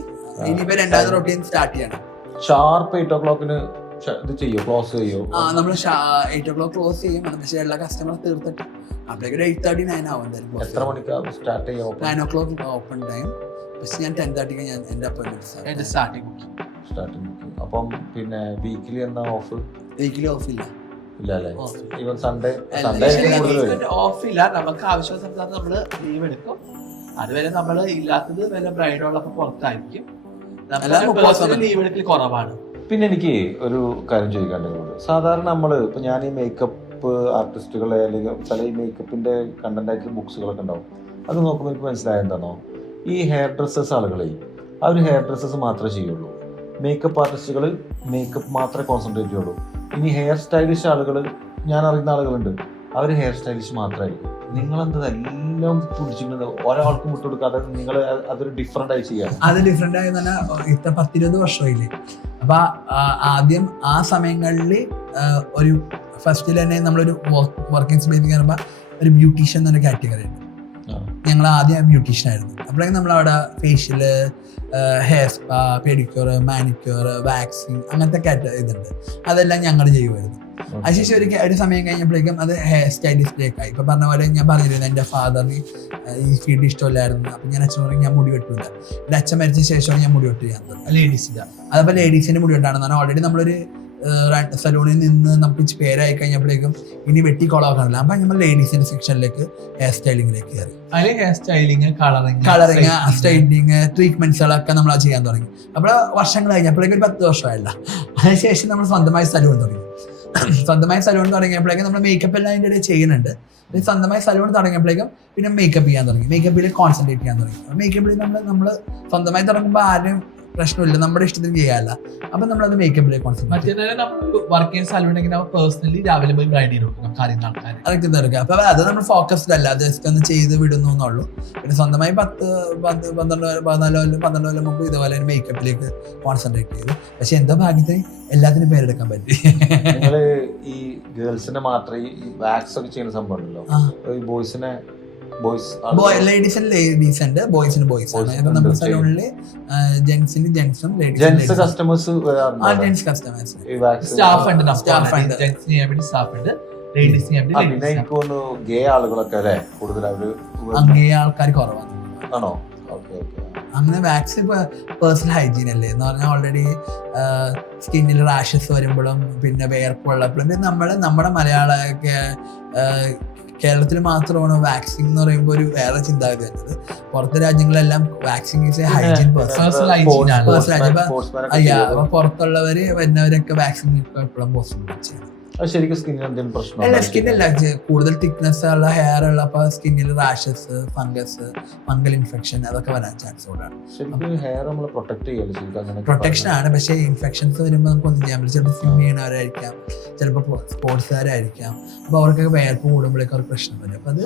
ഇനിയിപ്പോ 2ാമത്തെ റൊട്ടീൻ സ്റ്റാർട്ട് ചെയ്യണം. ഷാർപ്പ് 8 o'clock ഇത് ചെയ്യോ, ക്ലോസ് ചെയ്യോ? നമ്മൾ 8 o'clock ക്ലോസ് ചെയ്യും. പക്ഷേ എല്ലാ കസ്റ്റമർ തീർത്തിട്ട് അപ്പോഴേക്കും 8:30-9 ആവും എന്തായാലും. എത്ര മണിക്കാണ് സ്റ്റാർട്ട് ചെയ്യാം? 9 o'clock ഓപ്പൺ ടൈം. പക്ഷെ ഞാൻ 10:30 ഞാൻ എൻ്റെ അപ്പോയിൻമെന്റ് സ്റ്റാർട്ടിങ്. അപ്പം പിന്നെ വീക്കിലി എന്നാ ഓഫ്? വീക്കിലി ഓഫ് ഇല്ല. ഇല്ല അല്ലേ? ഈവൻ സൺഡേ ഓഫില്ല. നമുക്ക് ആവശ്യം സമയത്ത് നമ്മള് ലീവ് എടുക്കും. അതുവരെ നമ്മള് ഇല്ലാത്തത് വല്ല ബ്രൈഡോളൊക്കെ പുറത്തായിരിക്കും. ലീവ് എടുക്കൽ കുറവാണ്. പിന്നെ എനിക്ക് ഒരു കാര്യം ചോദിക്കാനുണ്ട്. സാധാരണ നമ്മള് ഇപ്പൊ ഞാൻ ഈ മേക്കപ്പ് ആർട്ടിസ്റ്റുകളെ അല്ലെങ്കിൽ ചില ഈ മേക്കപ്പിന്റെ കണ്ടന്റ് ആയിട്ടുള്ള ബുക്സുകളൊക്കെ ഉണ്ടാവും. അത് നോക്കുമ്പോൾ എനിക്ക് മനസ്സിലായെന്താണോ, ഈ ഹെയർ ഡ്രസ്സേഴ്സ് ആളുകളെ അവർ ഹെയർ ഡ്രസ്സസ് മാത്രമേ ചെയ്യുള്ളൂ. മേക്കപ്പ് ആർട്ടിസ്റ്റുകൾ മേക്കപ്പ് മാത്രമേ കോൺസെൻട്രേറ്റ് ചെയ്യുള്ളൂ. ഇനി ഹെയർ സ്റ്റൈലിഷ് ആളുകൾ, ഞാൻ അറിയുന്ന ആളുകളുണ്ട്, അവർ ഹെയർ സ്റ്റൈലിഷ് മാത്രമായിരിക്കും. നിങ്ങളെന്താ എല്ലാം പിടിച്ചിട്ടുണ്ട്, ഒരാൾക്കും വിട്ടുകൊടുക്കാതെ നിങ്ങൾ അതൊരു ഡിഫറെന്റ് ആയി ചെയ്യാം. അത് ഡിഫറെന്റ് ആയി തന്നെ ഇത്ര 10-20 വർഷമായില്ലേ. അപ്പൊ ആദ്യം ആ സമയങ്ങളിൽ ഒരു ഫസ്റ്റിൽ തന്നെ നമ്മളൊരു വർക്കിംഗ് സ്പേസിൽ കയറുമ്പോൾ ഒരു ബ്യൂട്ടീഷ്യൻ എന്നൊരു കാറ്റഗറി ഉണ്ട്. ഞങ്ങൾ ആദ്യം ബ്യൂട്ടീഷ്യൻ ആയിരുന്നു. അപ്പോഴേക്കും നമ്മളവിടെ facial, hair spa, pedicure, manicure, waxing അങ്ങനത്തെ ഇതുണ്ട്. അതെല്ലാം ഞങ്ങൾ ചെയ്യുമായിരുന്നു. അതിനുശേഷം ഒരു സമയം കഴിഞ്ഞപ്പോഴേക്കും അത് ഹെയർ സ്റ്റൈലിസ്റ്റിലേക്കായി. ഇപ്പൊ പറഞ്ഞ പോലെ ഞാൻ പറഞ്ഞിരുന്നു, എൻ്റെ ഫാദറിന് ഈ ഫീൽഡ് ഇഷ്ടമില്ലായിരുന്നു. അപ്പം ഞാൻ അച്ഛൻ പറയും ഞാൻ മുടി വെട്ടില്ല. എൻ്റെ അച്ഛൻ മരിച്ച ശേഷമാണ് ഞാൻ മുടി വെട്ട് ചെയ്യാൻ തുടങ്ങി. ലേഡീസിൻ്റെ അതപ്പോൾ ലേഡീസിൻ്റെ മുടി വെട്ടാണെന്ന് പറഞ്ഞാൽ ഓൾറെഡി നമ്മളൊരു സലൂണിൽ നിന്ന് നമുക്ക് പേരായി കഴിഞ്ഞപ്പോഴേക്കും ഇനി വെട്ടിക്കൊളാക്കാണില്ല. അപ്പം നമ്മൾ ലേഡീസിന്റെ സെക്ഷനിലേക്ക് ഹെയർ സ്റ്റൈലിങ്ങിലേക്ക് കയറി. ഹെയർ സ്റ്റൈലിങ്, കളറിങ്, സ്ട്രൈറ്റനിങ്, ട്രീറ്റ്മെന്റ്സുകളൊക്കെ നമ്മൾ ചെയ്യാൻ തുടങ്ങി. അപ്പോൾ വർഷങ്ങൾ കഴിഞ്ഞപ്പോഴേക്കും ഒരു 10 വർഷമായില്ല. അതിനുശേഷം നമ്മൾ സ്വന്തമായി സലൂൺ തുടങ്ങി. സ്വന്തമായി സലൂൺ തുടങ്ങിയപ്പോഴേക്കും നമ്മൾ മേക്കപ്പ് എല്ലാം അതിൻ്റെ ഇടയിൽ ചെയ്യുന്നുണ്ട്. സ്വന്തമായി സലൂൺ തുടങ്ങിയപ്പോഴേക്കും പിന്നെ മേക്കപ്പ് ചെയ്യാൻ തുടങ്ങി. മേക്കപ്പിൽ കോൺസെൻട്രേറ്റ് ചെയ്യാൻ തുടങ്ങി. മേക്കപ്പിൽ നമ്മൾ സ്വന്തമായി തുടങ്ങുമ്പോൾ ആരും പ്രശ്നമില്ല, നമ്മുടെ ഇഷ്ടത്തിന് ചെയ്യാല്ല. അപ്പൊ നമ്മളത് മേക്കപ്പിലേക്ക് കോൺസെൻട്രേറ്റ് അതൊക്കെ തീർക്കുക. അപ്പൊ അത് നമ്മൾ ഫോക്കസ്ഡ് അല്ല, ജസ്റ്റ് ഒന്ന് ചെയ്ത് വിടുന്നു എന്നുള്ളൂ. പിന്നെ സ്വന്തമായി 10-12 കൊല്ലം മുമ്പ് ഇതുപോലെ ഒരു മേക്കപ്പിലേക്ക് കോൺസെൻട്രേറ്റ് ചെയ്തു. പക്ഷെ എന്താ ഭാഗ്യത്തിന് എല്ലാത്തിനും പേരെടുക്കാൻ പറ്റി. നിങ്ങള് ഈ ഗേൾസിനെ മാത്രമേ ഈ വാക്സ് ഒക്കെ ചെയ്യുന്ന സംഭവം ഉണ്ടല്ലോ, ഈ ബോയ്സിനെ ലേഡീസിന് ലേഡീസ് ഉണ്ട്, ബോയ്സിന് ബോയ്സ് ആണ്. നമ്മുടെ സലൂണില് ജെന്റ്സിന് ജെന്റ്സും gents customers gents customers staff ഉണ്ട്. ഗേ ആളുകളൊക്കെ അല്ലേ കൂടുതൽ ഗേ ആൾക്കാർ കുറവാണ്. ആണോ? അങ്ങനെ വാക്സ് പേഴ്സണൽ ഹൈജീൻ അല്ലേ എന്ന് പറഞ്ഞാൽ ഓൾറെഡി സ്കിന്നിൽ റാഷസ് വരുമ്പോഴും പിന്നെ വേർപ്പുള്ളപ്പോഴും നമ്മുടെ മലയാളമൊക്കെ കേരളത്തിൽ മാത്രമാണ് വാക്സിൻ എന്ന് പറയുമ്പോൾ ഒരു വേറെ ചിന്താഗതി വരുന്നത്. പുറത്തെ രാജ്യങ്ങളെല്ലാം vaccine is a hygiene personal hygiene. അപ്പൊ പുറത്തുള്ളവര് വരുന്നവരൊക്കെ വാക്സിൻ എപ്പോഴും പോസിബിൾ ചെയ്യണം. സ്കിന്നല്ല, കൂടുതൽ തിക്നെസ് ഉള്ള ഹെയർ ഉള്ള അപ്പൊ സ്കിന്നിൽ റാഷസ്, ഫംഗസ്, ഫംഗൽ ഇൻഫെക്ഷൻ അതൊക്കെ വരാൻ ചാൻസ് കൂടുതലാണ്. പ്രൊട്ടക്ഷൻ ആണ്, പക്ഷേ ഇൻഫെക്ഷൻസ് വരുമ്പോൾ നമുക്ക് ഒന്നും ചെയ്യാൻ പറ്റില്ല. ചിലപ്പോൾ സ്വിം ചെയ്യണവരായിരിക്കാം, ചിലപ്പോൾ സ്പോർട്സുകാരായിരിക്കാം. അപ്പൊ അവർക്കൊക്കെ വേർപ്പ് കൂടുമ്പോഴേക്കും അവർക്ക് പ്രശ്നം വരും. അപ്പൊ അത്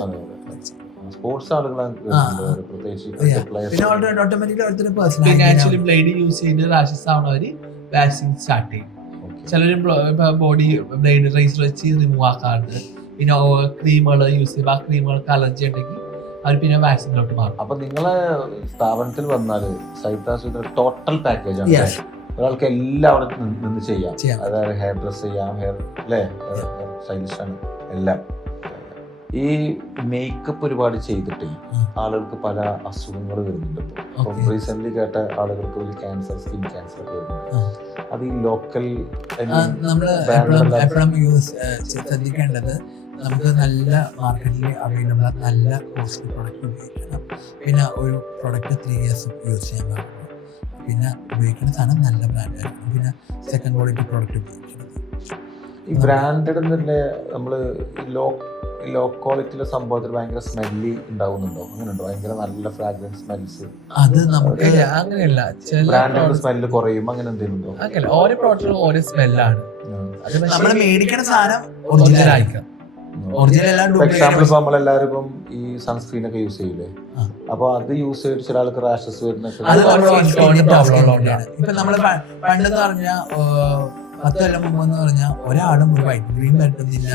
പിന്നെ ഓട്ടോമാറ്റിക്കലി ഓരോരുത്തരുടെ പേഴ്സണൽ ബ്ലേഡ് യൂസ് ചെയ്ത് റാഷസ് ആവുന്നവര് വാക്സിൻ സ്റ്റാർട്ട് ചെയ്യും. ചിലർ ബോഡി ബ്ലേഡ് റേസർ വെച്ച് റിമൂവ് ആക്കാറുണ്ട്. പിന്നെ ക്രീമുകൾ യൂസ് ചെയ്യുമ്പോൾ ആ ക്രീമുകൾക്ക് അലർജി ഉണ്ടെങ്കിൽ അവർ പിന്നെ വാക്സിനിലോട്ട് മാറും. അപ്പൊ നിങ്ങളെ സ്ഥാപനത്തിൽ വന്നാല് ടോട്ടൽ പാക്കേജ് ആണ്. ഒരാൾക്ക് എല്ലാം അവിടെ നിന്ന് ചെയ്യാം. അതായത് ഹെയർ ഡ്രസ് ചെയ്യാം, ഹെയർ അല്ലേ, സ്റ്റൈലിഷ് ആണ് എല്ലാം. ഈ മേക്കപ്പ് ഒരുപാട് ചെയ്തിട്ട് ആളുകൾക്ക് പല അസുഖങ്ങൾ വരുന്നുണ്ട്. ഇപ്പം റീസെന്റ് കേട്ട ആളുകൾക്ക് ഒരു ക്യാൻസർ, സ്കിൻ ക്യാൻസർ ഒക്കെ വരുന്നുണ്ട്. അത് ഈ ലോക്കൽ എപ്പോഴും ശ്രദ്ധിക്കേണ്ടത് നമുക്ക് നല്ല മാർക്കറ്റിൽ അവൈലബിൾ നല്ല കോസ്റ്റ്ലി പ്രൊഡക്റ്റ് ഉപയോഗിക്കണം. പിന്നെ ഒരു പ്രൊഡക്റ്റ് 3 years യൂസ് ചെയ്യാൻ പാടില്ല. പിന്നെ ഉപയോഗിക്കുന്ന സാധനം നല്ല ബ്രാൻഡായിരിക്കും. പിന്നെ സെക്കൻഡ് ക്വാളിറ്റി പ്രൊഡക്റ്റ് ഉപയോഗിക്കണം. ഈ ബ്രാൻഡഡ് തന്നെ നമ്മള് ലോ ക്വാളിറ്റിയിലെ സംഭവത്തിൽ ഭയങ്കര സ്മെല്ലി ഉണ്ടാവുന്നുണ്ടോ? അങ്ങനെയുണ്ടോ? ഭയങ്കര നല്ല ഫ്രാഗ്രൻസ് സ്മെൽസ്, അത് നമുക്ക് അങ്ങനെയല്ല, ചില ബ്രാൻഡിന്റെ സ്മെല്ല് കുറയും, അങ്ങനെ എന്തെങ്കിലും ഉണ്ടോ? അങ്ങനെയല്ല, ഓരോ പ്രോഡക്റ്റിലും ഓരോ സ്മെല്ലാണ്. അത് നമ്മൾ മേടിക്കുന്ന സാധനം ഒറിജിനൽ ആയിരിക്കും. ഒറിജിനൽ എല്ലാം ഫോർ എക്സാമ്പിൾ ഇപ്പൊ നമ്മളെല്ലാരും ഇപ്പം ഈ സൺസ്ക്രീൻ ഒക്കെ യൂസ് ചെയ്യില്ലേ, അപ്പൊ അത് യൂസ് ചെയ്തിട്ട് ചില ആൾക്ക് റാഷസ് വരുന്നൊക്കെ. അത് പ്രോബ്ലം. ഇപ്പൊ നമ്മള് പണ്ടെന്ന് പറഞ്ഞാൽ 10 കൊല്ലം മുമ്പെന്ന് പറഞ്ഞാൽ ഒരാളും ഒരു വൈറ്റ് ക്രീം പറ്റുന്നില്ല,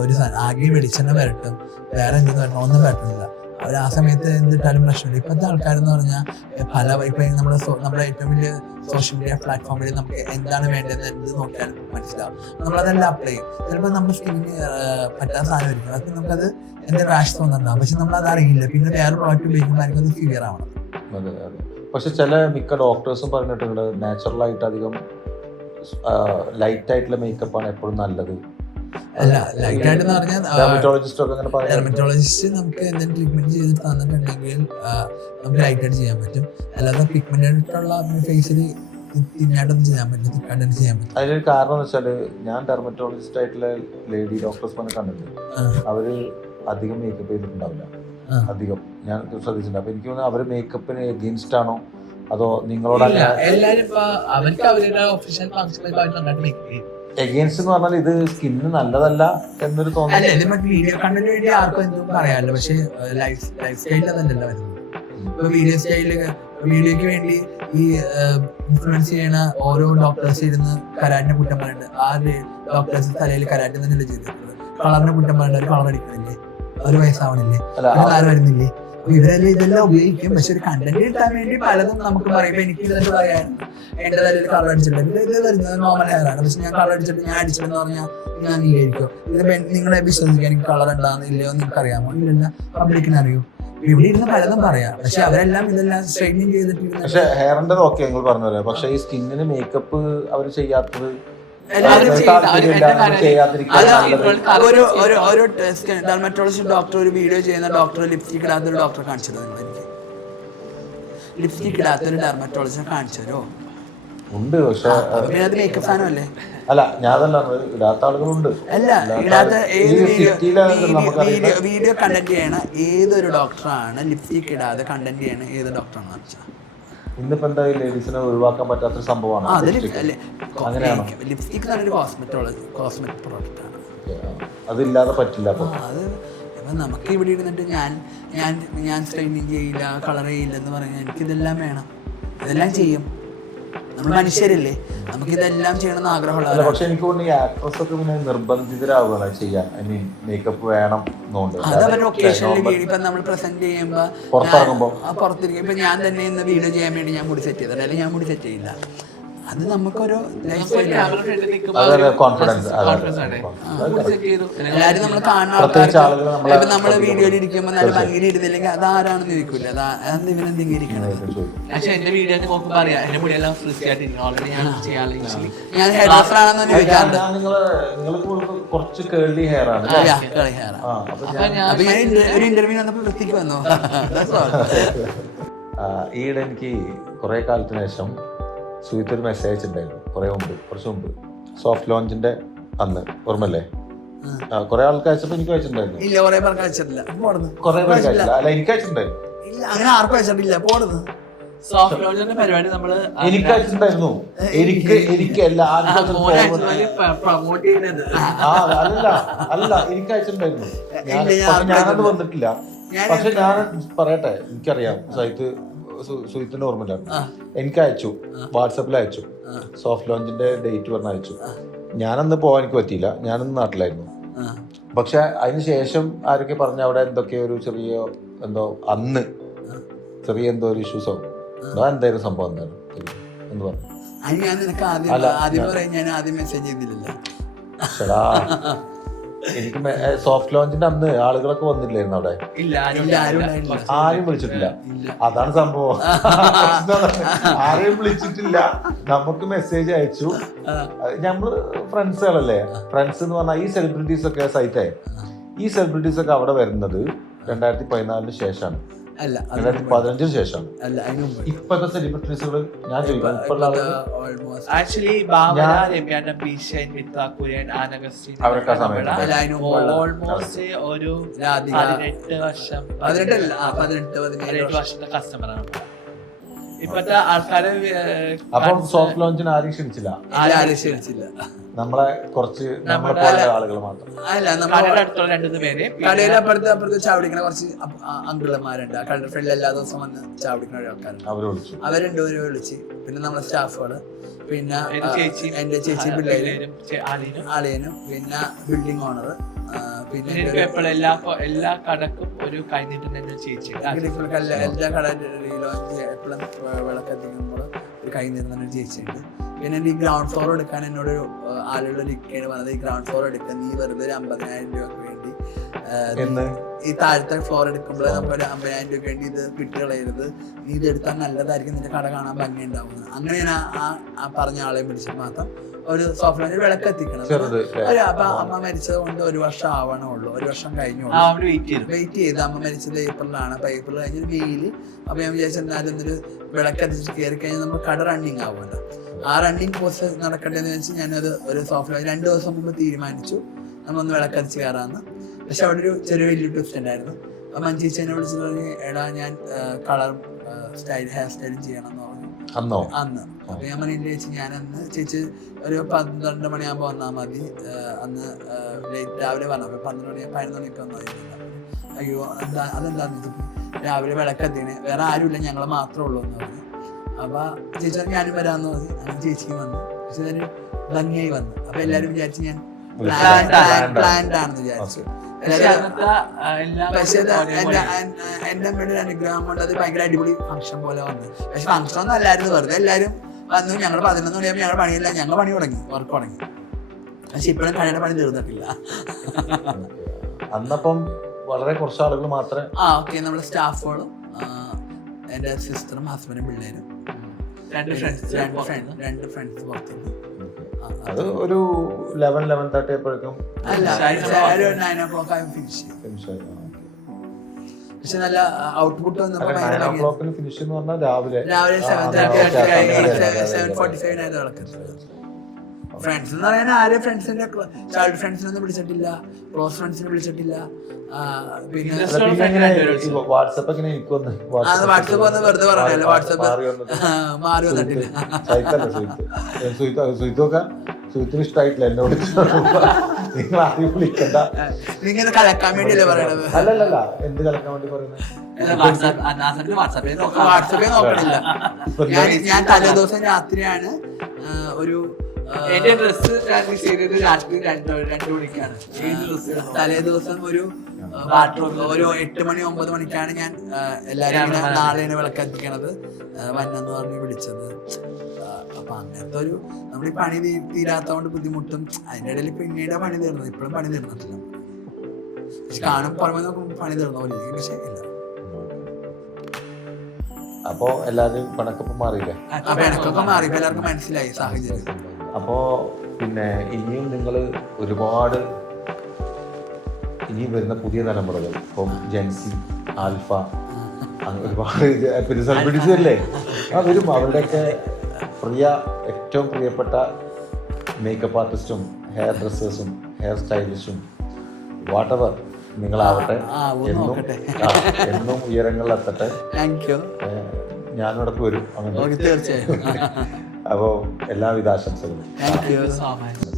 ഒരു ആകെ വെളിച്ചെണ്ണ വരട്ടും, വേറെ എന്തെന്ന് പറഞ്ഞാൽ ഒന്നും പറ്റുന്നില്ല. അവർ ആ സമയത്ത് എന്തിട്ടാലും പ്രശ്നമില്ല. ഇപ്പോഴത്തെ ആൾക്കാരെന്ന് പറഞ്ഞാൽ ഇപ്പൊ നമ്മുടെ ഏറ്റവും വലിയ സോഷ്യൽ മീഡിയ പ്ലാറ്റ്ഫോമിൽ നമുക്ക് എന്താണ് വേണ്ടത് എന്ത് നോക്കിയാലും മനസ്സിലാവും. നമ്മളതെല്ലാം അപ്ലൈ ചെയ്യും. ചിലപ്പോൾ നമ്മുടെ സ്കിന്നിന് പറ്റാത്ത സാധനമായിരിക്കും, അതൊക്കെ നമുക്കത് എന്തെങ്കിലും റാഷ് തോന്നുന്നുണ്ടാവും. പക്ഷെ നമ്മളത് അറിയില്ല. പിന്നെ വേറെ പ്രോഡക്റ്റ് ഉപയോഗിക്കുമ്പോൾ അത് ക്ലിയർ ആവണം. അതെ അതെ. പക്ഷെ ചില മിക്ക ഡോക്ടേഴ്സും പറഞ്ഞിട്ടുണ്ട് നാച്ചുറൽ ആയിട്ട് അധികം ലൈറ്റ് ആയിട്ടുള്ള മേക്കപ്പ് ആണ് എപ്പോഴും നല്ലത്. അല്ല, ലൈറ്റ് ആയിട്ടെന്ന് പറഞ്ഞാൽ ഡെർമറ്റോളജിസ്റ്റ് ഒക്കെ അങ്ങനെ പറയാം. ഡെർമറ്റോളജിസ്റ്റ് നമുക്ക് എന്തെങ്കിലും ട്രീറ്റ്മെന്റ് ചെയ്തിട്ട് തന്നിട്ടുണ്ടെങ്കിൽ നമുക്ക് ലൈറ്റ് ആയിട്ട് ചെയ്യാൻ പറ്റും. അല്ലാതെ പിഗ്മെന്റ് ആയിട്ടുള്ള ഫേസിൽ തിന്നായിട്ടൊന്നും ചെയ്യാൻ പറ്റില്ല, തിക്കായിട്ടൊന്നും ചെയ്യാൻ പറ്റും. അതിനൊരു കാരണം എന്ന് വെച്ചാല് ഞാൻ ഡെർമറ്റോളജിസ്റ്റ് ആയിട്ടുള്ള ലേഡി ഡോക്ടേഴ്സ് കണ്ടിട്ടുണ്ട്. അവര് അധികം മേക്കപ്പ് ചെയ്തിട്ടുണ്ടാവില്ല, അധികം ഞാൻ ശ്രദ്ധിച്ചിട്ടുണ്ട്. അപ്പൊ എനിക്ക് തോന്നുന്നു അവര് മേക്കപ്പിന് എഗെയിൻസ്റ്റ് ആണോ അതോ നിങ്ങളോടല്ല? എല്ലാരും ഇപ്പൊ അവർക്ക് അവരുടെ ഒഫീഷ്യൽ ഫംഗ്ഷൻ എഗെയിൻസ്റ്റ് എന്ന് പറഞ്ഞാൽ ഇത് സ്കിന്നിന് നല്ലതല്ല എന്നൊരു തോന്നൽ. വീഡിയോ കണ്ടന്റ് വേണ്ടി ആർക്കും എന്തും പറയാമല്ലോ, പക്ഷെ ലൈഫ് സ്റ്റൈലിൽ അതല്ലല്ലോ വരുന്നത്. ഇപ്പൊ വീഡിയോക്ക് വേണ്ടി ഈ ഇൻഫ്ലുവൻസ് ചെയ്യണ ഓരോ ഡോക്ടേഴ്സ് ഇരുന്ന് കരാറ്റിനെ കുറ്റം പറയുന്നുണ്ട്. ആ ഡോക്ടേഴ്സ് തലയിൽ കരാറ്റി തന്നെയല്ലേ ചെയ്തിട്ടുള്ളത്. കളറിനെ കുറ്റം പറയുന്നത്, ഒരു കളർ അടിക്കണില്ലേ, ഒരു വയസ്സാവണില്ലേ, ആര് വരുന്നില്ലേ. അപ്പൊ ഇവരെല്ലാം ഇതെല്ലാം ഉപയോഗിക്കും. പക്ഷെ ഒരു കണ്ടന്റ് കിട്ടാൻ വേണ്ടി പലതും നമുക്ക് പറയുമ്പോ എനിക്ക് ഇതെന്ന് പറയാറുണ്ട്. എന്റെ തലയിൽ കളർ അടിച്ചിട്ടുണ്ട്, ഇത് വരുന്നത് നോർമൽ ഹെയർ ആണ്, പക്ഷെ ഞാൻ കളർ അടിച്ചിട്ട് ഞാൻ അടിച്ചിട്ടെന്ന് പറഞ്ഞാൽ ഞാൻ അംഗീകരിക്കും. ഇത് നിങ്ങളെ വിശ്വസിക്കാൻ എനിക്ക് കളർ ഉണ്ടാകുന്നില്ലയോ നിങ്ങൾക്ക് അറിയാമോ? ഇല്ലല്ല, പബ്ലിക്കിന് അറിയൂ. ഇവിടെ ഇരുന്ന് പലതും പറയാം, പക്ഷെ അവരെല്ലാം ഇതെല്ലാം സ്ട്രെയിനിങ് ചെയ്തിട്ട്. പക്ഷെ ഹെയറിന്റെ ഓക്കെ നിങ്ങൾ പറഞ്ഞല്ലോ, പക്ഷെ ഈ സ്കിന്നിന് മേക്കപ്പ് അവർ ചെയ്യാത്തത് ഒരു ഡെർമറ്റോളജിസ്റ്റ് ഡോക്ടർ ഒരു വീഡിയോ ചെയ്യുന്ന ഡോക്ടർ ലിപ്സ്റ്റിക് ഇടാത്തൊരു ഡോക്ടറെ കാണിച്ചു തരുമോ? എനിക്ക് ലിപ്സ്റ്റിക് ഇടാത്തൊരു ഡെർമറ്റോളജിസ്റ്റ് കാണിച്ചു തരുമോ? ഉണ്ട്, പക്ഷെ പിന്നെ അത് മേക്കപ്പ് സാധനമല്ലേ? അല്ല ഞാൻ അതല്ല, ഇടാത്ത ആളുകളുണ്ട്. അല്ല, ഇടാത്ത വീഡിയോ കണ്ടന്റ് ചെയ്യണ ഏതൊരു ഡോക്ടറാണ് ലിപ്സ്റ്റിക് ഇടാതെ കണ്ടന്റ് ചെയ്യണ ഏത് ഡോക്ടറാണെന്ന് വെച്ചാൽ ഇന്നിപ്പോ എന്താ ലേഡീസിനെ ഒഴിവാക്കാൻ പറ്റാത്ത സംഭവമാണ്. ലിപ്സ്റ്റിക് നല്ലൊരു കോസ്മെറ്റിക് പ്രോഡക്റ്റ് ആണ്, അതില്ലാതെ പറ്റില്ല. അപ്പൊ അത് ഇപ്പം നമുക്ക് ഇവിടെ ഇരുന്നിട്ട് ഞാൻ സ്ട്രെയിനിങ് ചെയ്യില്ല, കളർ ചെയ്യില്ല എന്ന് പറഞ്ഞാൽ എനിക്കിതെല്ലാം വേണം, ഇതെല്ലാം ചെയ്യും. നമ്മൾ മനുഷ്യരല്ലേ, നമുക്കിതെല്ലാം ചെയ്യണമെന്ന് ആഗ്രഹമുള്ള. പക്ഷെ എനിക്ക് തോന്നുന്നു ഈ ആക്ട്രസ് ഒക്കെ പിന്നെ നിർബന്ധിതരാവുകയാണ് ചെയ്യാൻ. ഐ മീൻ മേക്കപ്പ് വേണം എന്നുണ്ട്. അത് അവരുടെ ഒക്കേഷനിൽ ഇപ്പൊ നമ്മൾ പ്രസന്റ് ചെയ്യുമ്പോ പുറത്തിരിക്കും. ഇപ്പൊ ഞാൻ തന്നെ ഇന്ന് വീഡിയോ ചെയ്യാൻ വേണ്ടി ഞാൻ മുടി സെറ്റ് ചെയ്തത്, അല്ലെങ്കിൽ ഞാൻ മുടി സെറ്റ് ചെയ്യില്ല. അത് നമുക്കൊരു ലൈഫ് സ്റ്റൈലാണ്. എല്ലാരും നമ്മൾ കാണുന്ന ആൾക്കാർക്ക് നമ്മള് വീഡിയോയിൽ ഇരിക്കുമ്പോ നല്ല ഭംഗിയിൽ ഇരുന്നില്ലെങ്കിൽ അത് ആരാണെന്ന് ചോദിക്കൂല, അത് ഇവനെന്തെങ്കിലും ഇരിക്കണത്. പക്ഷെ എന്റെ വീഡിയോ നോക്കുമ്പോ അറിയാം എന്റെ മുടിയെല്ലാം ഫ്രിസ്കി ആയിട്ടിരിക്കും. ഓൾറെഡി ഞാൻ ചെയ്യാറില്ല. ഞാൻ ഹെയർ ഡ്രസ്സർ ആണെന്ന് ചോദിക്കാറുണ്ട്. കുറച്ച് കേളി ഹെയർ ആണ്. അപ്പൊ ഞാൻ ഒരു ഇന്റർവ്യൂ വന്നപ്പോ വൃത്തിക്ക് വന്നു. ഈയിടെ എനിക്ക് കുറെ കാലത്തിന് ശേഷം സുഹൃത്ത് ഒരു മെസ്സേജ് ഉണ്ടായിരുന്നു, കുറച്ച് മുമ്പ് സോഫ്റ്റ് ലോഞ്ചിന്റെ അന്ന്, ഓർമ്മല്ലേ? കുറെ ആൾക്ക് അയച്ചപ്പോ എനിക്ക് അയച്ചിട്ടുണ്ടായിരുന്നു. കുറെ പേർക്ക് അയച്ചിട്ടില്ല. അല്ല, എനിക്ക് അയച്ചിട്ടുണ്ടായിരുന്നു. അങ്ങനെ ആർക്കും അയച്ചിട്ടില്ല. പോടുന്നു സോഫ്റ്റ് ലോഞ്ചിന്റെ പരിപാടി നമ്മള് എനിക്ക് അയച്ചിട്ടുണ്ടായിരുന്നു. എനിക്ക് പ്രൊമോട്ട് ചെയ്യുന്നത് അല്ല എനിക്ക് അയച്ചിട്ടുണ്ടായിരുന്നു. ഞാനത് വന്നിട്ടില്ല. പക്ഷെ ഞാൻ പറയട്ടെ, എനിക്കറിയാം സുഹിത്തിന്റെ ഓർമ്മയില്ല. എനിക്ക് അയച്ചു, വാട്സപ്പിൽ അയച്ചു, സോഫ്റ്റ് ലോഞ്ചിന്റെ ഡേറ്റ് പറഞ്ഞ് അയച്ചു. ഞാനന്ന് പോകാൻ എനിക്ക് പറ്റിയില്ല, ഞാനന്ന് നാട്ടിലായിരുന്നു. പക്ഷെ അതിന് ശേഷം ആരൊക്കെ പറഞ്ഞ അവിടെ എന്തൊക്കെയോ ഒരു അന്ന് ചെറിയ എന്തോ ഒരു ഇഷ്യൂസോ എന്തായാലും സംഭവം എന്താണ് എന്ന് പറഞ്ഞു. എനിക്ക് സോഫ്റ്റ് ലോഞ്ചിന്റെ അന്ന് ആളുകളൊക്കെ വന്നില്ലായിരുന്നു അവിടെ, ആരും വിളിച്ചിട്ടില്ല. അതാണ് സംഭവം. ആരെയും വിളിച്ചിട്ടില്ല, നമുക്ക് മെസ്സേജ് അയച്ചു. നമ്മള് ഫ്രണ്ട്സുകളല്ലേ, ഫ്രണ്ട്സ് എന്ന് പറഞ്ഞാൽ ഈ സെലിബ്രിറ്റീസ് ഒക്കെ സൈറ്റായി. ഈ സെലിബ്രിറ്റീസ് ഒക്കെ അവിടെ വരുന്നത് 2014 ശേഷമാണ്. അല്ല 2015 ശേഷം അല്ല അതിന് മുമ്പ് ഇപ്പോഴത്തെ സെലിബ്രിറ്റീസുകൾ ഞാൻ ചോദിക്കാം ഇപ്പോഴുള്ള ആളുകൾ ഓൾമോസ്റ്റ് ആക്ച്വലി ബാബര, രമ്യ നമ്പീശ, നിത്ത കുര്യൻ, ആനഗസ്റ്റിൻ അവരൊക്കെ ആ സമയത്ത് അല്ല, അതിന് മുമ്പുള്ള ഓൾമോസ്റ്റ് ഒരു രാധിക 18 വർഷം 18 വർഷത്തെ കസ്റ്റമറാണ്. ഇപ്പത്തെ ആൾക്കാര് അപ്പം സോഫ്റ്റ് ലോഞ്ചിന് ആരും ക്ഷണിച്ചില്ല, ആരും ക്ഷണിച്ചില്ല. നമ്മളെ കുറച്ച് നമ്മളെ പോലെ ആളുകൾ മാത്രം. അല്ല നമ്മൾ കടയുടെ അടുത്തുള്ള 2 പേര്, കടയിൽ അപ്പുറത്ത് ചാവടിക്കുന്ന കുറച്ച് അങ്കിളന്മാരുണ്ട്. ആ കടയുടെ ഫ്രണ്ടിൽ എല്ലാ ദിവസവും വന്ന് ചാവടിക്കുന്ന ആൾക്കാരുണ്ട്. അവരെ വിളിച്ചു, അവർ രണ്ടുപേരും വിളിച്ച്. പിന്നെ നമ്മളെ സ്റ്റാഫുകള്, പിന്നെ എന്റെ ചേച്ചി പിള്ളേരും ആളിയനും, പിന്നെ ബിൽഡിംഗ് ഓണർ, പിന്നെ എല്ലാ കടക്കും ഒരു കൈനീട്ടം തന്നെ ചേച്ചി. എല്ലാ കടയിലും എപ്പോഴും വിളക്കെത്തിക്കുമ്പോൾ ഒരു കൈ നീട്ടുന്ന ഒരു ചേച്ചിയുണ്ട്. പിന്നെ ഈ ഗ്രൗണ്ട് ഫ്ലോർ എടുക്കാൻ എന്നോടൊരു ആളുകൾ ഇരിക്കുകയാണ് പറഞ്ഞത്, ഈ ഗ്രൗണ്ട് ഫ്ലോർ എടുക്കാൻ നീ വെറുതെ ഒരു 50,000 രൂപയ്ക്ക് വേണ്ടി ഈ താഴത്തെ ഫ്ലോർ എടുക്കുമ്പോൾ നമുക്കൊരു 50,000 രൂപയ്ക്ക് വേണ്ടി ഇത് കിട്ടുകളയരുത്, നീ ഇത് എടുത്താൽ നല്ലതായിരിക്കും, നിന്റെ കട കാണാൻ ഭംഗി ഉണ്ടാവുന്നത്. അങ്ങനെ ഞാൻ ആ പറഞ്ഞ ആളെയും പിടിച്ചിട്ട് മാത്രം ഒരു സോഫ്റ്റ്വെയർ വിളക്ക് എത്തിക്കണം. അപ്പൊ അമ്മ മരിച്ചത് കൊണ്ട് 1 വർഷം ആവണുള്ളൂ, 1 വർഷം കഴിഞ്ഞോളൂ. വെയിറ്റ് ചെയ്ത് അമ്മ മരിച്ചത് ഏപ്രിലാണ്. അപ്പൊ ഏപ്രിൽ കഴിഞ്ഞൊരു മെയില്. അപ്പൊ ഞാൻ വിചാരിച്ചെന്നാലും ഒരു വിളക്ക് എത്തിച്ച് കയറി കഴിഞ്ഞാൽ നമ്മൾ കട റണ്ണിങ് ആവുമല്ലോ. ആ റണ്ണിങ് പ്രോസസ് നടക്കട്ടെന്ന് വെച്ച് ഞാനത് ഒരു സോഫ്റ്റ്വെയർ 2 ദിവസം മുമ്പ് തീരുമാനിച്ചു നമ്മളൊന്ന് വിളക്കത്തിച്ച് കയറാമെന്ന്. പക്ഷെ അവിടെ ഒരു ചെറിയ വലിയ ട്വിസ്റ്റ് ഉണ്ടായിരുന്നു. അപ്പൊ മഞ്ചേച്ചനെ വിളിച്ചിട്ട് പറഞ്ഞു, എടാ ഞാൻ കളർ ഹെയർ സ്റ്റൈലും ചെയ്യണം എന്ന് പറഞ്ഞു അന്ന്. അപ്പൊ ഞാൻ പറഞ്ഞു ചേച്ചി ഞാനന്ന് ചേച്ചി ഒരു 12 മണിയാകുമ്പോൾ വന്നാൽ മതി. അന്ന് രാവിലെ പറഞ്ഞു. അപ്പൊ 12 മണി 11 മണിയൊക്കെ വന്നാൽ അയ്യോ അതെന്താന്ന് വെച്ചപ്പോ രാവിലെ വിളക്കെത്തിന് വേറെ ആരുമില്ല, ഞങ്ങൾ മാത്രമേ ഉള്ളൂ എന്ന് പറഞ്ഞു. അപ്പൊ ചേച്ചി ഞാനും വരാമെന്ന് പറഞ്ഞു. അങ്ങനെ ചേച്ചിക്ക് വന്നു. പക്ഷെ അതൊരു ഭംഗിയായി വന്നു. അപ്പൊ എല്ലാരും വിചാരിച്ചു ഞാൻ പ്ലാൻഡ് ആണെന്ന് വിചാരിച്ചു. പക്ഷെ എന്റെ അമ്മയുടെ ഒരു അനുഗ്രഹം കൊണ്ട് അത് ഭയങ്കര അടിപൊളി ഫംഗ്ഷൻ പോലെ വന്നു. പക്ഷെ ഫംഗ്ഷൻ ഒന്നും അല്ലായിരുന്നു, വെറുതെ എല്ലാരും വന്നു. ഞങ്ങൾ 11 മണിയാകുമ്പോൾ ഞങ്ങൾ പണിയില്ല, ഞങ്ങൾ പണി തുടങ്ങി, വർക്ക് തുടങ്ങി. പക്ഷെ ഇപ്പോഴും കടയുടെ പണി തീർന്നിട്ടില്ല. അന്നപ്പം വളരെ കുറച്ച് ആളുകൾ മാത്രമേ. ഓക്കെ, നമ്മുടെ സ്റ്റാഫുകളും എന്റെ സിസ്റ്ററും ഹസ്ബൻഡും പിള്ളേരും 2 ഫ്രണ്ട്സ് പുറത്തുണ്ട്. അത് ഒരു 11-11:30 ആയപ്പോഴേക്കും അല്ല 9 o'clock ആയി ഫിനിഷ് ചെയ്യും. പക്ഷെ നല്ല ഔട്ട്പുട്ട് വന്നപ്പോൾ ഫിനിഷ് എന്ന് പറഞ്ഞാൽ രാവിലെ 7:45 നടക്കുന്നത്. ഫ്രണ്ട്സ് എന്ന് പറയാൻ ആരും ഫ്രണ്ട്സിന്റെ ചൈൽഡ് ഫ്രണ്ട്സിനൊന്നും വിളിച്ചിട്ടില്ല, ക്ലോസ് ഫ്രണ്ട്സിനെ വിളിച്ചിട്ടില്ല. പിന്നെ വാട്സപ്പ് ഒക്കെ എനിക്ക് വന്ന് വാട്സപ്പ് വന്ന് വെറുതെ പറഞ്ഞല്ലോ, വാട്സപ്പ് മാറി വന്നിട്ടില്ല. സുഹൃത്തിന് ഇഷ്ടമായിട്ടില്ല എന്നോട്, നിങ്ങൾ ആരെയും വിളിക്കണ്ട, നിങ്ങൾ കലക്കാൻ വേണ്ടിയല്ലേ പറയണത്? അല്ലല്ല, എന്ത് കലക്കാൻ വേണ്ടി പറയുന്നത്? വാട്സപ്പേ നോക്കണില്ല. ഞാൻ തലേദിവസം രാത്രിയാണ് ഒരു ഡ്രസ് രാത്രി 2 മണിക്കാണ്. തലേദിവസം ഒരു 8 മണി 9 മണിക്കാണ് ഞാൻ എല്ലാരും നാളെയാണ് വിളക്കെത്തിക്കണത് വന്നെന്ന് പറഞ്ഞ് വിളിച്ചത്. അപ്പൊ അങ്ങനത്തെ ഒരു നമ്മൾ ഈ പണി തീരാത്തോണ്ട് ബുദ്ധിമുട്ടും. അതിന്റെ ഇടയിൽ പിന്നീട് പണി തീർന്നത്, ഇപ്പോഴും പണി തീർന്നിട്ടില്ല. പക്ഷെ കാണും പുറമെ നോക്കുമ്പോൾ പണി തീർന്ന പോലെ ഇരിക്കും, പക്ഷെ ഇല്ല. അപ്പോ എല്ലാവരും പിണക്കൊപ്പം മാറിയില്ലേ? പിണക്കൊക്കെ മാറി, എല്ലാവർക്കും മനസ്സിലായി സാഹചര്യം. അപ്പോ പിന്നെ ഇനിയും നിങ്ങൾ ഒരുപാട് ഇനിയും വരുന്ന പുതിയ തലമുറകൾ, ഇപ്പം ജെൻസി, ആൽഫ, ഒരുപാട് പിന്നെ സെലിബ്രിറ്റീസ് അല്ലേ, വരും. അവരുടെയൊക്കെ ഏറ്റവും പ്രിയപ്പെട്ട മേക്കപ്പ് ആർട്ടിസ്റ്റും ഹെയർ ഡ്രസ്സേഴ്സും ഹെയർ സ്റ്റൈലിസ്റ്റും വാട്ടെവർ നിങ്ങളാവട്ടെ, എന്നും ഉയരങ്ങളിലെത്തട്ടെ. ഞാനിടക്ക് വരും അങ്ങനെ. തീർച്ചയായും. അപ്പോൾ എല്ലാവിധ ആശംസകളും. Thank you so much.